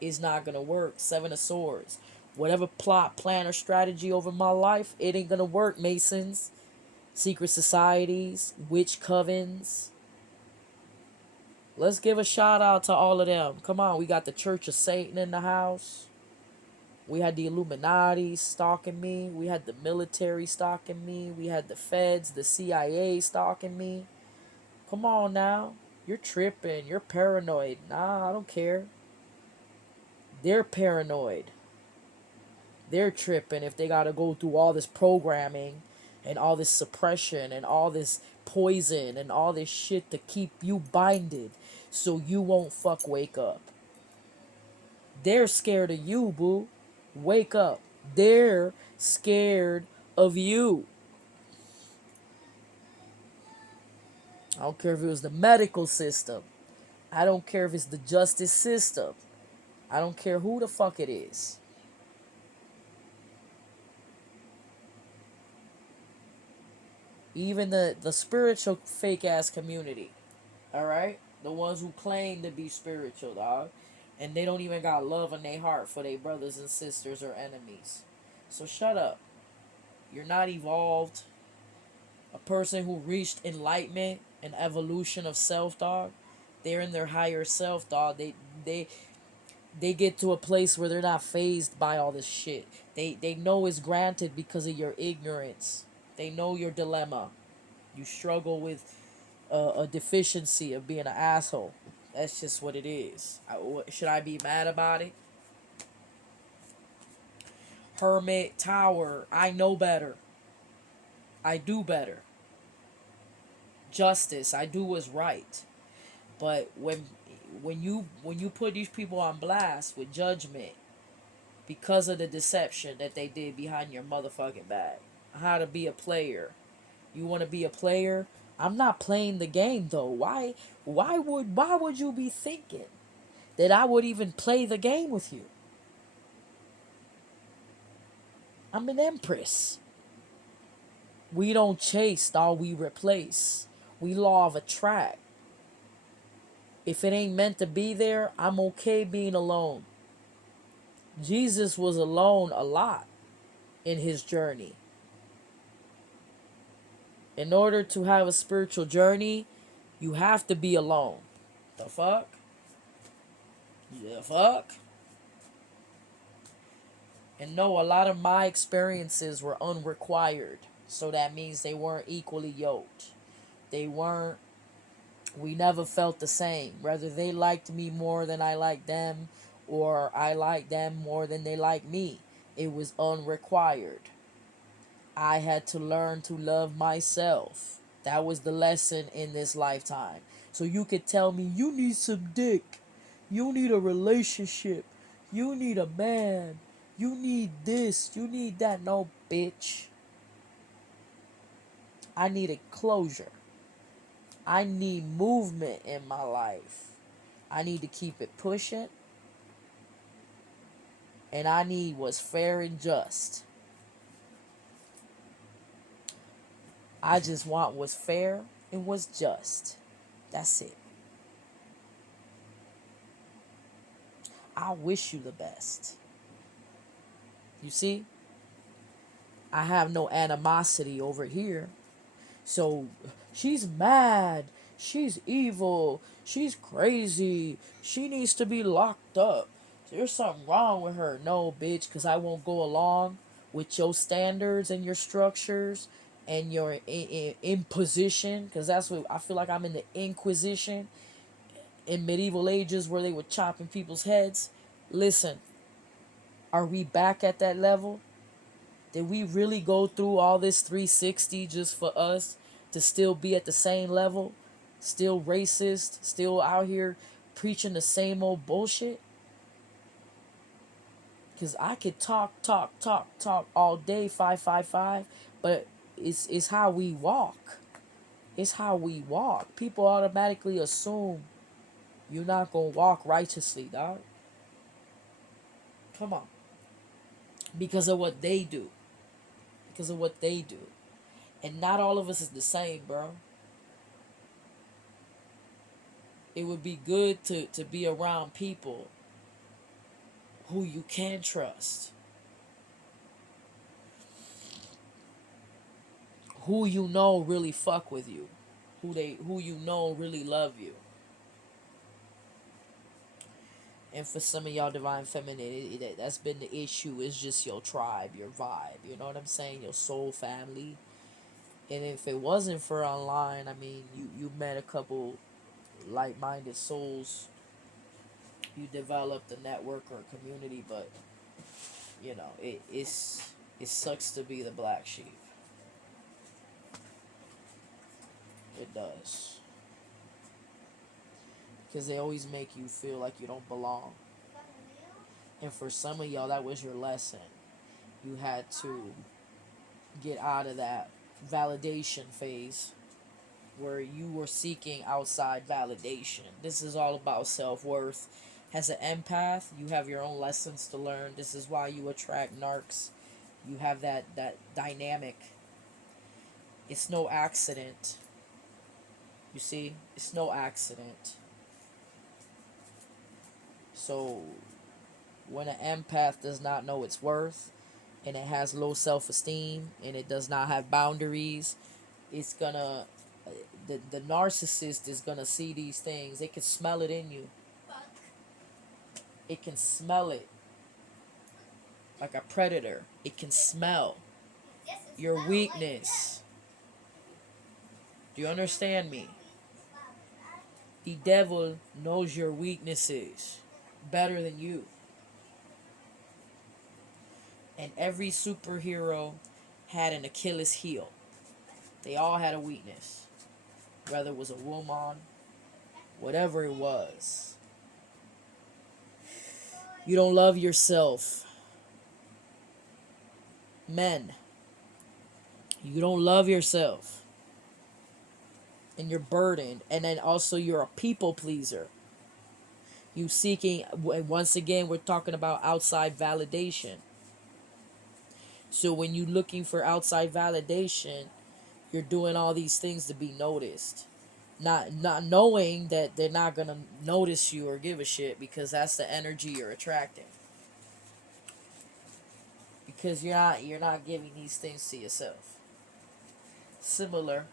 It's not gonna work. Seven of Swords. Whatever plot, plan, or strategy over my life, it ain't gonna work, Masons. Secret societies, witch covens. Let's give a shout out to all of them. Come on, we got the Church of Satan in the house. We had the Illuminati stalking me. We had the military stalking me. We had the feds, the CIA stalking me. Come on now. You're tripping. You're paranoid. Nah, I don't care. They're paranoid. They're tripping if they got to go through all this programming and all this suppression and all this poison and all this shit to keep you binded so you won't fuck wake up. They're scared of you, boo. Wake up. They're scared of you. I don't care if it was the medical system. I don't care if it's the justice system. I don't care who the fuck it is. Even the spiritual fake ass community. Alright? The ones who claim to be spiritual, dog. And they don't even got love in their heart for their brothers and sisters or enemies. So shut up. You're not evolved. A person who reached enlightenment and evolution of self, dog, they're in their higher self, dog. They they get to a place where they're not phased by all this shit. They know it's granted because of your ignorance. They know your dilemma. You struggle with a deficiency of being an asshole. That's just what it is. Should I be mad about it? Hermit, Tower, I know better. I do better. Justice, I do what's right. But when you put these people on blast with judgment because of the deception that they did behind your motherfucking back, how to be a player. You want to be a player? I'm not playing the game though. Why would you be thinking that I would even play the game with you? I'm an empress. We don't chase, dog, we replace. We law of attract. If it ain't meant to be there, I'm okay being alone. Jesus was alone a lot in his journey. In order to have a spiritual journey, you have to be alone. The fuck? The fuck? And no, a lot of my experiences were unrequired. So that means they weren't equally yoked. They weren't, we never felt the same. Whether they liked me more than I liked them, or I liked them more than they liked me. It was unrequired. I had to learn to love myself. That was the lesson in this lifetime. So you could tell me, you need some dick. You need a relationship. You need a man. You need this. You need that. No, bitch. I need a closure. I need movement in my life. I need to keep it pushing. And I need what's fair and just. I just want what's fair and what's just. That's it. I wish you the best. You see? I have no animosity over here. So she's mad. She's evil. She's crazy. She needs to be locked up. There's something wrong with her. No, bitch, because I won't go along with your standards and your structures and your imposition. Because that's what I feel like I'm in the Inquisition in medieval ages where they were chopping people's heads. Listen, are we back at that level? Did we really go through all this 360 just for us to still be at the same level? Still racist? Still out here preaching the same old bullshit? Because I could talk all day, 555, but it's how we walk. It's how we walk. People automatically assume you're not going to walk righteously, dog. Come on. Because of what they do. Because of what they do. And not all of us is the same, bro. It would be good to be around people who you can trust. Who you know really fuck with you. Who you know really love you. And for some of y'all divine feminine, that's been the issue. It's just your tribe, your vibe. You know what I'm saying? Your soul family. And if it wasn't for online, I mean, you met a couple like-minded souls. You developed a network or a community, but you know, it sucks to be the black sheep. It does. Because they always make you feel like you don't belong. And for some of y'all, that was your lesson. You had to get out of that validation phase where you were seeking outside validation. This is all about self-worth. As an empath, you have your own lessons to learn. This is why you attract narcs. You have that dynamic. It's no accident. You see? It's no accident. So when an empath does not know its worth and it has low self-esteem and it does not have boundaries, it's gonna the narcissist is gonna see these things. They can smell it in you. It can smell it like a predator. It can smell your weakness. Do you understand me? The devil knows your weaknesses better than you. And every superhero had an Achilles heel. They all had a weakness. Whether it was a woman, whatever it was. You don't love yourself. Men, you don't love yourself. And you're burdened. And then also you're a people pleaser. You seeking, once again, we're talking about outside validation. So when you're looking for outside validation, you're doing all these things to be noticed. Not knowing that they're not gonna notice you or give a shit because that's the energy you're attracting. Because you're not giving these things to yourself. Similar.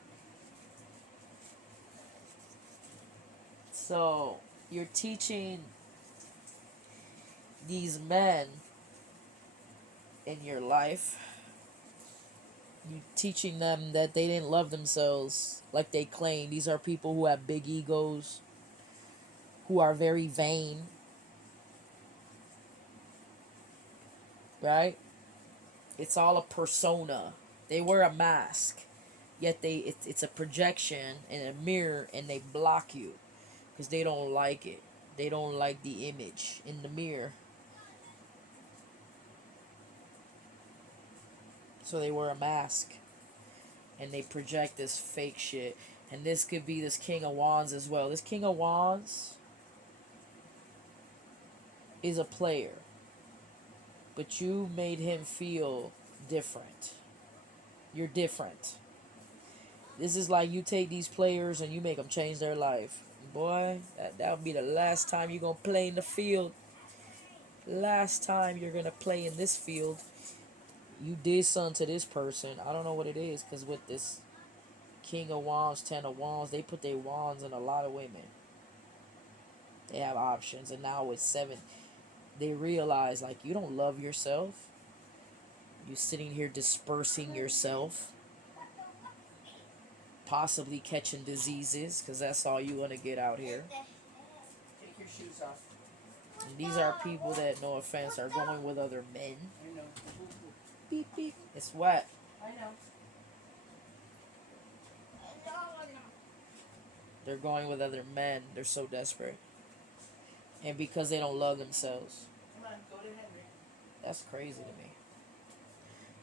So you're teaching these men in your life, you teaching them that they didn't love themselves like they claim. These are people who have big egos, who are very vain, right? It's all a persona. They wear a mask, yet it's a projection and a mirror, and they block you because they don't like it. They don't like the image in the mirror. So they wear a mask and they project this fake shit. And this could be this King of Wands as well. This King of Wands is a player. But you made him feel different. You're different. This is like you take these players and you make them change their life. Boy, that'll be the last time you're going to play in the field. Last time you're going to play in this field. You did something to this person. I don't know what it is, because with this King of Wands, Ten of Wands, they put their wands in a lot of women. They have options. And now with 7, they realize, like, you don't love yourself. You're sitting here dispersing yourself. Possibly catching diseases, because that's all you want to get out here. Take your shoes off. And these are people that, no offense, are going with other men. I know. Beep, beep. It's wet. I know. They're going with other men. They're so desperate. And because they don't love themselves. Come on, go to Henry. That's crazy to me.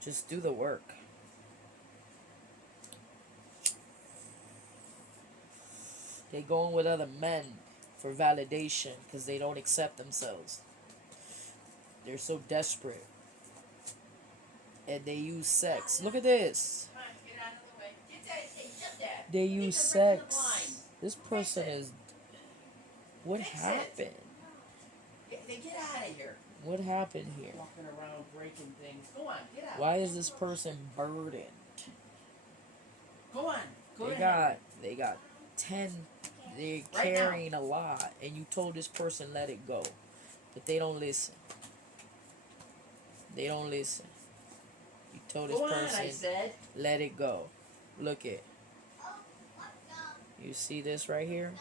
Just do the work. They going with other men for validation because they don't accept themselves. They're so desperate. And they use sex. Look at this. Come on, get out of the way. Get that. Hey, get that. They Get use the red sex. line. This person is... What Fix it. happened? Get out of here. What happened here? Walking around breaking things. Go on, get out. Why is this person burdened? Go on. Go to Henry. They got 10. They're Right carrying a lot, and you told this person let it go, but they don't listen. They don't listen. You told this Go on, I person said. let it go. Look it. You see this right here?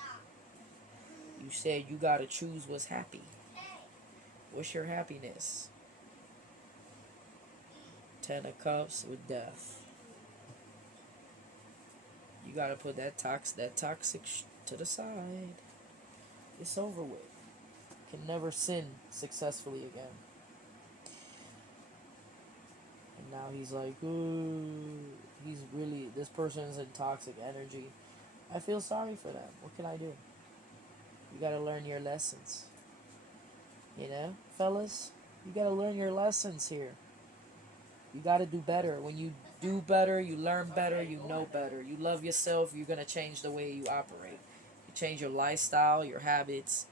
You said you gotta choose what's happy. What's your happiness? 10 of Cups with death. You gotta put that toxic to the side. It's over with. Can never sin successfully again. And now he's like, ooh, he's really, this person's in toxic energy. I feel sorry for them. What can I do? You gotta learn your lessons. You know, fellas, you gotta learn your lessons here. You gotta do better. When you do better, you learn better, you know better. You love yourself, you're gonna change the way you operate. You change your lifestyle, your habits,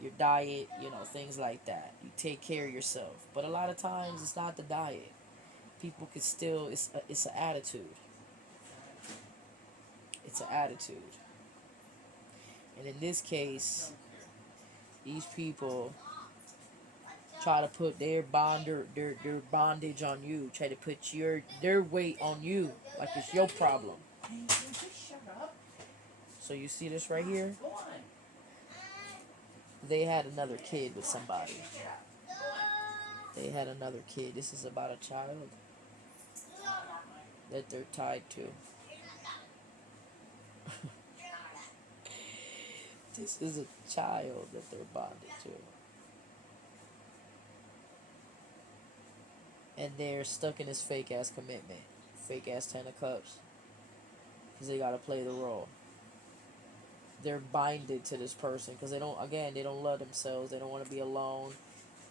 your diet, you know, things like that. You take care of yourself. But a lot of times, it's not the diet. People can still, it's an attitude. It's an attitude. And in this case, these people try to put their bondage on you, try to put their weight on you, like it's your problem. Hey, you just shut up. So you see this right here? Go on. They had another kid with somebody. They had another kid. This is about a child that they're tied to. This is a child that they're bonded to. And they're stuck in this fake ass commitment. Fake ass 10 of Cups. Because they gotta play the role. They're binded to this person because they don't love themselves. They don't want to be alone.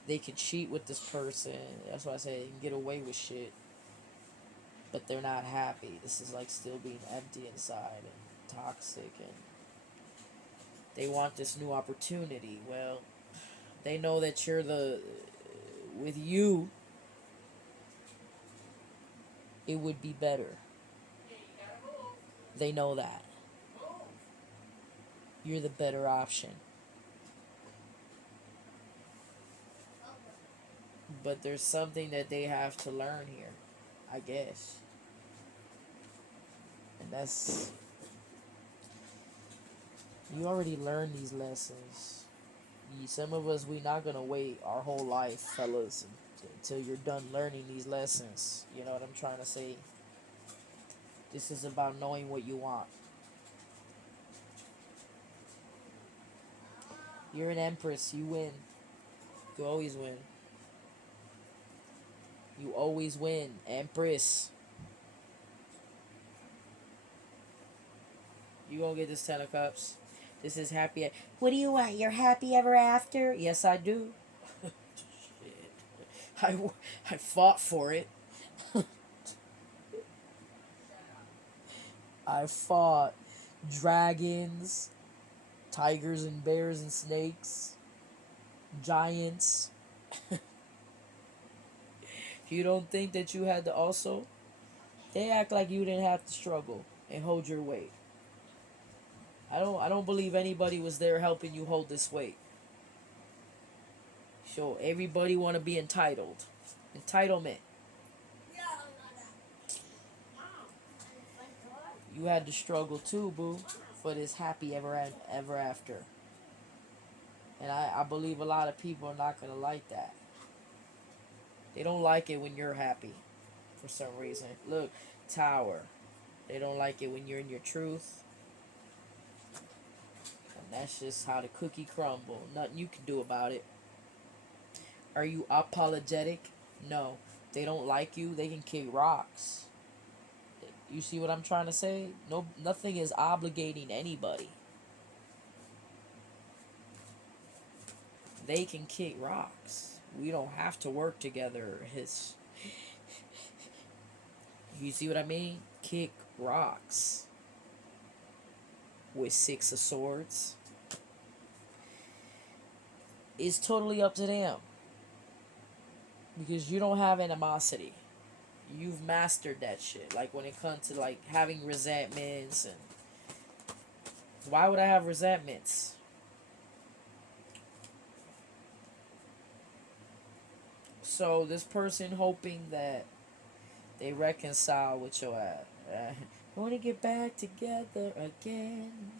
They can cheat with this person. That's why I say they can get away with shit. But they're not happy. This is like still being empty inside and toxic, and they want this new opportunity. Well, they know that with you, it would be better. They know that. You're the better option. But there's something that they have to learn here, I guess. And that's... You already learned these lessons. Some of us, we're not going to wait our whole life, fellas, until you're done learning these lessons. You know what I'm trying to say? This is about knowing what you want. You're an empress. You win. You always win. You always win. Empress. You gonna get this 10 of Cups. This is happy. What do you want? You're happy ever after? Yes, I do. Shit. I, I fought for it. I fought dragons, tigers and bears and snakes, giants. You don't think that you had to also? They act like you didn't have to struggle and hold your weight. I don't believe anybody was there helping you hold this weight. So everybody want to be entitled. Entitlement. You had to struggle too, boo, for this happy ever after. And I believe a lot of people are not gonna like that. They don't like it when you're happy, for some reason. Look, Tower. They don't like it when you're in your truth. And that's just how the cookie crumble. Nothing you can do about it. Are you apologetic? No. They don't like you, they can kick rocks. You see what I'm trying to say? No, nothing is obligating anybody. They can kick rocks. We don't have to work together. You see what I mean? Kick rocks with 6 of swords. It's totally up to them. Because you don't have animosity. You've mastered that shit. Like when it comes to like having resentments and why would I have resentments? So this person hoping that they reconcile with your ass. Want to get back together again.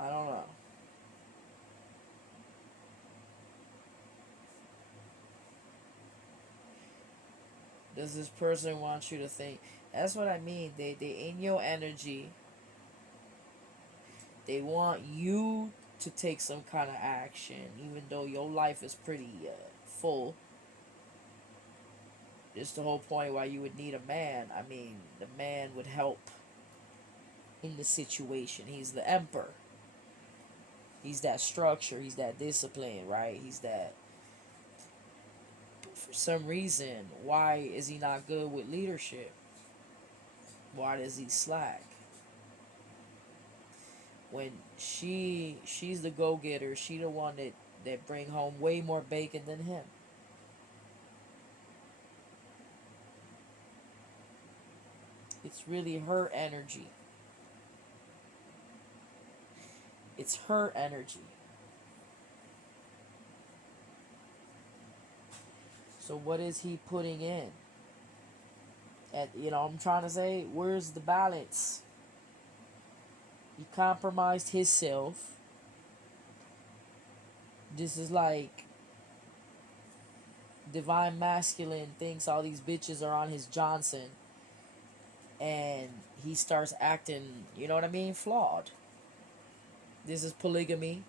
I don't know. Does this person want you to think? That's what I mean. They in your energy. They want you to take some kind of action, even though your life is pretty full. It's the whole point why you would need a man. I mean, the man would help in the situation. He's the emperor. He's that structure. He's that discipline, right? He's that. But for some reason, why is he not good with leadership? Why does he slack? When she's the go-getter, she the one that bring home way more bacon than him. It's really her energy. It's her energy. So what is he putting in? And I'm trying to say, where's the balance? He compromised himself. This is like divine masculine thinks all these bitches are on his Johnson, and he starts acting, you know what I mean, flawed. This is polygamy.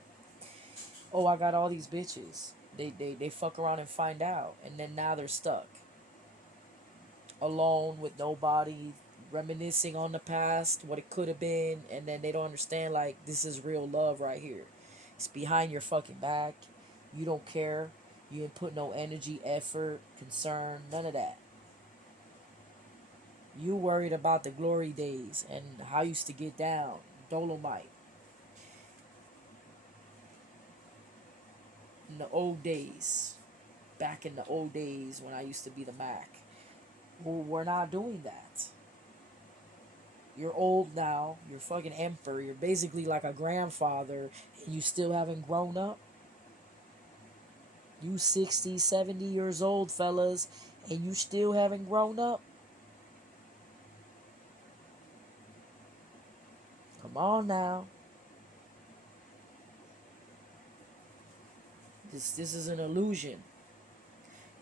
Oh, I got all these bitches. They fuck around and find out, and then now they're stuck alone with nobody, reminiscing on the past, what it could have been, and then they don't understand like this is real love right here. It's behind your fucking back. You don't care. You didn't put no energy, effort, concern, none of that. You worried about the glory days and how I used to get down. Dolomite. In the old days. Back in the old days when I used to be the Mac. Well, we're not doing that. You're old now. You're fucking emperor. You're basically like a grandfather and you still haven't grown up. You 60, 70 years old, fellas, and you still haven't grown up. Come on now. This is an illusion.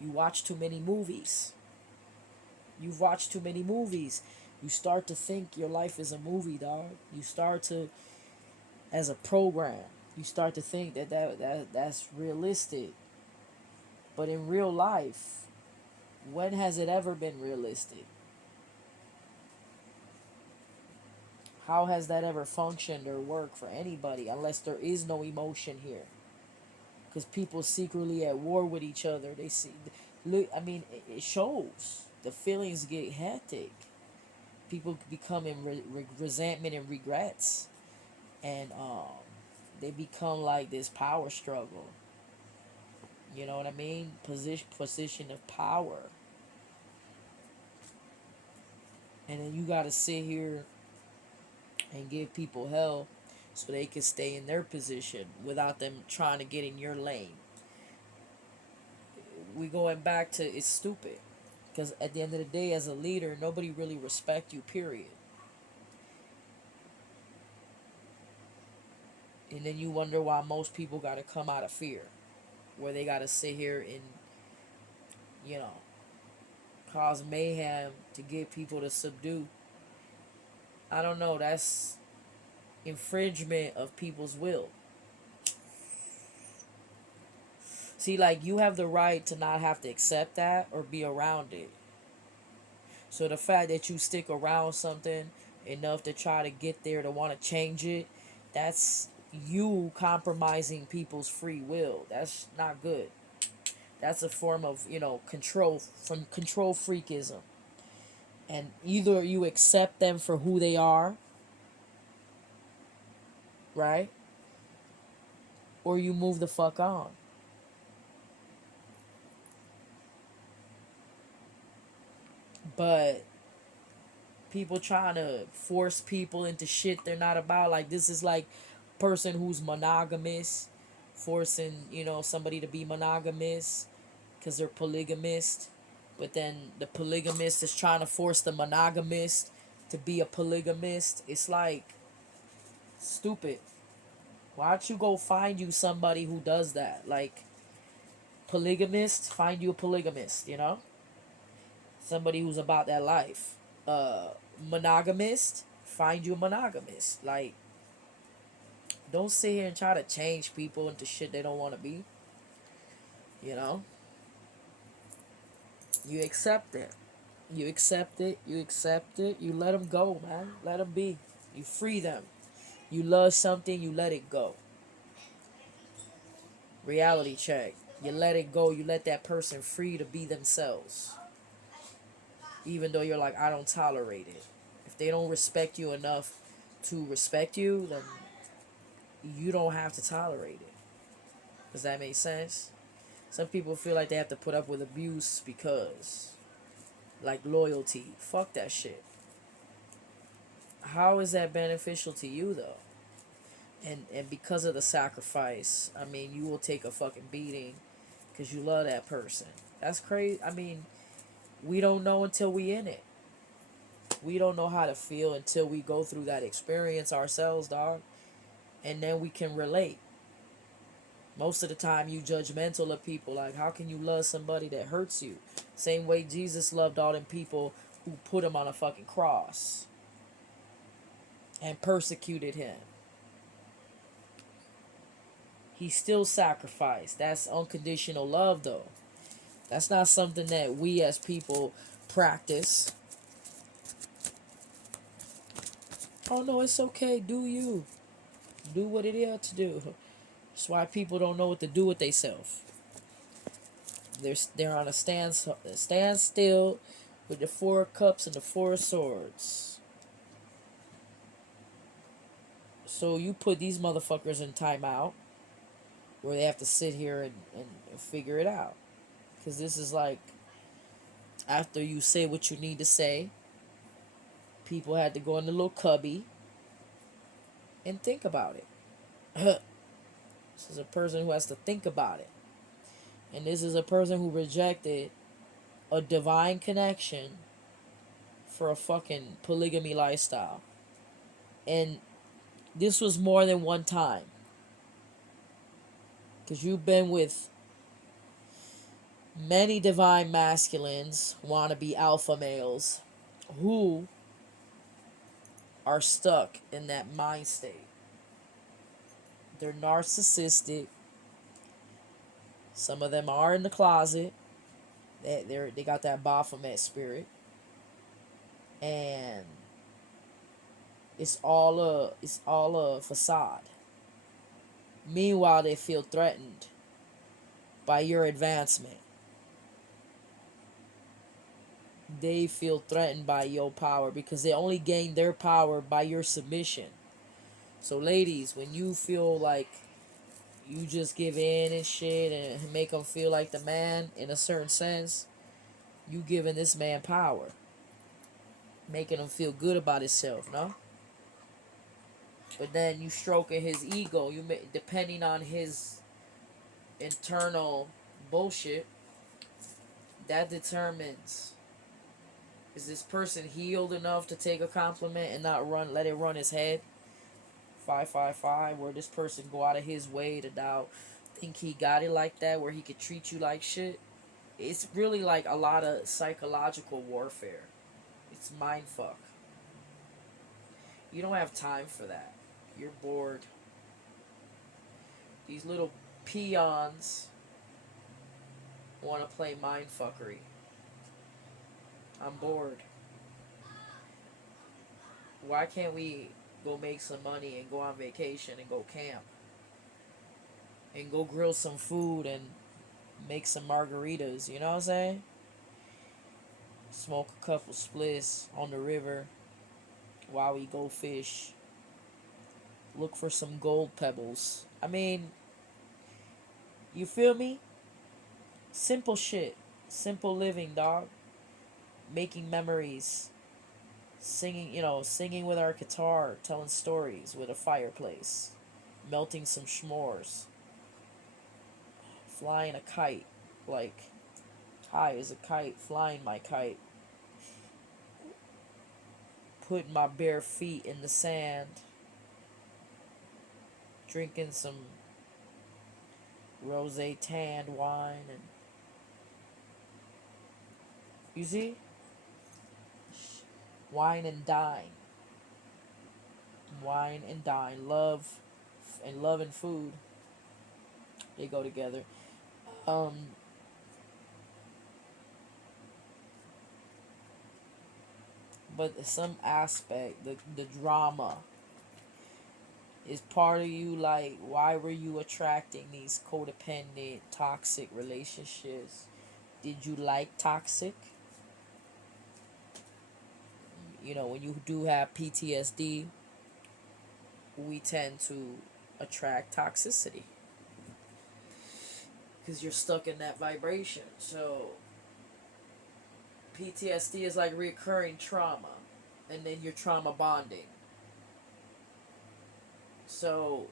You watch too many movies. You've watched too many movies. You start to think your life is a movie, dog. You start to, as a program, you start to think that's realistic. But in real life, when has it ever been realistic? How has that ever functioned or worked for anybody unless there is no emotion here? Because people secretly at war with each other. They see, look. I mean, it shows. The feelings get hectic. People become in resentment and regrets, and they become like this power struggle. You know what I mean? Position of power, and then you gotta sit here and give people hell so they can stay in their position without them trying to get in your lane. We going back to it's stupid because at the end of the day, as a leader, nobody really respect you. Period. And then you wonder why most people got to come out of fear, where they got to sit here and you know cause mayhem to get people to subdue. I don't know. That's infringement of people's will. See, like you have the right to not have to accept that or be around it. So the fact that you stick around something enough to try to get there to want to change it, that's you compromising people's free will. That's not good. That's a form of, control from control freakism. And either you accept them for who they are, right? Or you move the fuck on. But people trying to force people into shit they're not about. Like this is like person who's monogamous forcing somebody to be monogamous because they're polygamist, but then the polygamist is trying to force the monogamist to be a polygamist. It's like stupid. Why don't you go find you somebody who does that? Like polygamist, find you a polygamist, somebody who's about that life. uh Monogamist, find you a monogamist. Like don't sit here and try to change people into shit they don't want to be. you know you accept it. You let them go, man. Let them be. You free them. You love something, you let it go. Reality check. You let it go. You let that person free to be themselves, even though you're like, I don't tolerate it. If they don't respect you enough to respect you, then you don't have to tolerate it. Does that make sense? Some people feel like they have to put up with abuse because, like, loyalty. Fuck that shit. How is that beneficial to you, though? And because of the sacrifice, I mean, you will take a fucking beating because you love that person. That's crazy. I mean, we don't know until we in it. We don't know how to feel until we go through that experience ourselves, dog. And then we can relate. Most of the time, you judgmental of people. Like, how can you love somebody that hurts you? Same way Jesus loved all them people who put him on a fucking cross and persecuted him. He still sacrificed. That's unconditional love, though. That's not something that we as people practice. Oh no, it's okay. Do you. Do what it is to do. That's why people don't know what to do with themselves. They're on a standstill with the 4 cups and the 4 swords. So you put these motherfuckers in timeout where they have to sit here and figure it out. Because this is like, after you say what you need to say, people had to go in the little cubby and think about it. This is a person who has to think about it. And this is a person who rejected a divine connection for a fucking polygamy lifestyle. And this was more than one time. Because you've been with many divine masculines, wannabe alpha males, who are stuck in that mind state. They're narcissistic. Some of them are in the closet. They got that Baphomet spirit. And it's all a facade. Meanwhile, they feel threatened by your advancement. They feel threatened by your power because they only gain their power by your submission. So, ladies, when you feel like you just give in and shit and make them feel like the man in a certain sense, you giving this man power, making him feel good about himself, no? But then you stroking his ego. Depending on his internal bullshit, that determines, is this person healed enough to take a compliment and not let it run his head? 555, where this person go out of his way to now think he got it like that, where he could treat you like shit. It's really like a lot of psychological warfare. It's mind fuck. You don't have time for that. You're bored. These little peons want to play mind fuckery. I'm bored. Why can't we go make some money and go on vacation and go camp and go grill some food and make some margaritas? You know what I'm saying? Smoke a couple spliffs on the river while we go fish. Look for some gold pebbles. I mean, you feel me? Simple shit. Simple living, dog. Making memories. Singing with our guitar, telling stories with a fireplace. Melting some s'mores. Flying a kite. Like, high as a kite, flying my kite. Putting my bare feet in the sand. Drinking some rosé tanned wine. And you see? Wine and dine. Wine and dine. Love and food. They go together. But some aspect, the drama is part of you. Like, why were you attracting these codependent, toxic relationships? Did you like toxic? When you do have PTSD, we tend to attract toxicity because you're stuck in that vibration. So PTSD is like recurring trauma, and then you're trauma bonding. So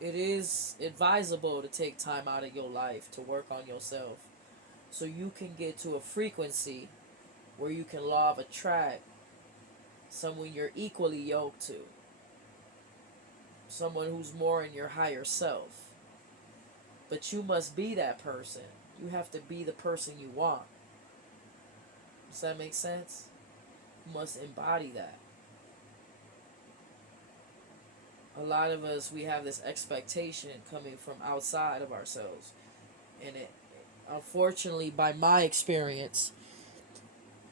it is advisable to take time out of your life to work on yourself so you can get to a frequency where you can law of attract someone you're equally yoked to, someone who's more in your higher self. But you must be that person. You have to be the person you want. Does that make sense? You must embody that. A lot of us, we have this expectation coming from outside of ourselves. And it, unfortunately, by my experience,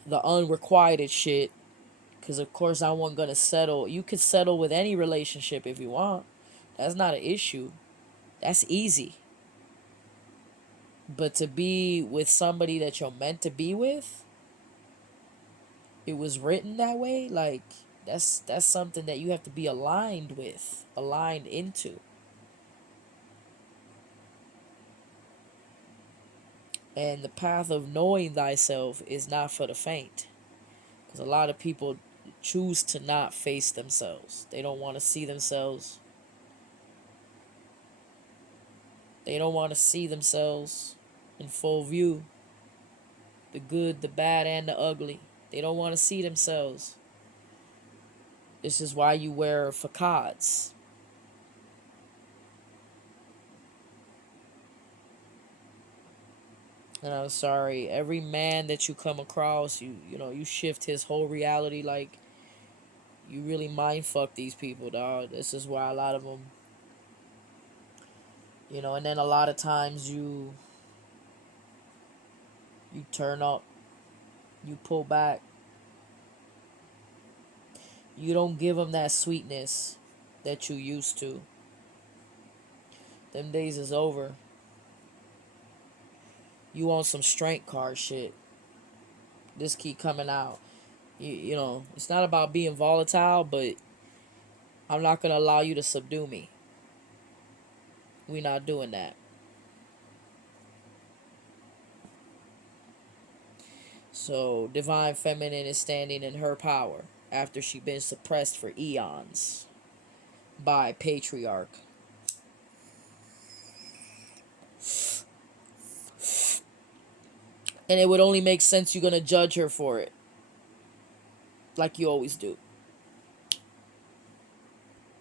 the unrequited shit, because of course I wasn't going to settle. You could settle with any relationship if you want. That's not an issue. That's easy. But to be with somebody that you're meant to be with, it was written that way. Like, that's something that you have to be aligned with, aligned into. And the path of knowing thyself is not for the faint. Because a lot of people choose to not face themselves. They don't want to see themselves. They don't want to see themselves in full view. The good, the bad, and the ugly. They don't want to see themselves. This is why you wear facades. And I'm sorry, every man that you come across, you shift his whole reality. Like, you really mind fuck these people, dog. This is why a lot of them, and then a lot of times you turn up, you pull back, You don't give them that sweetness that you used to. Them days is over. You want some strength card shit. This keep coming out. You know, it's not about being volatile, but I'm not going to allow you to subdue me. We're not doing that. So, Divine Feminine is standing in her power after she's been suppressed for eons by Patriarch. And it would only make sense you're going to judge her for it. Like you always do.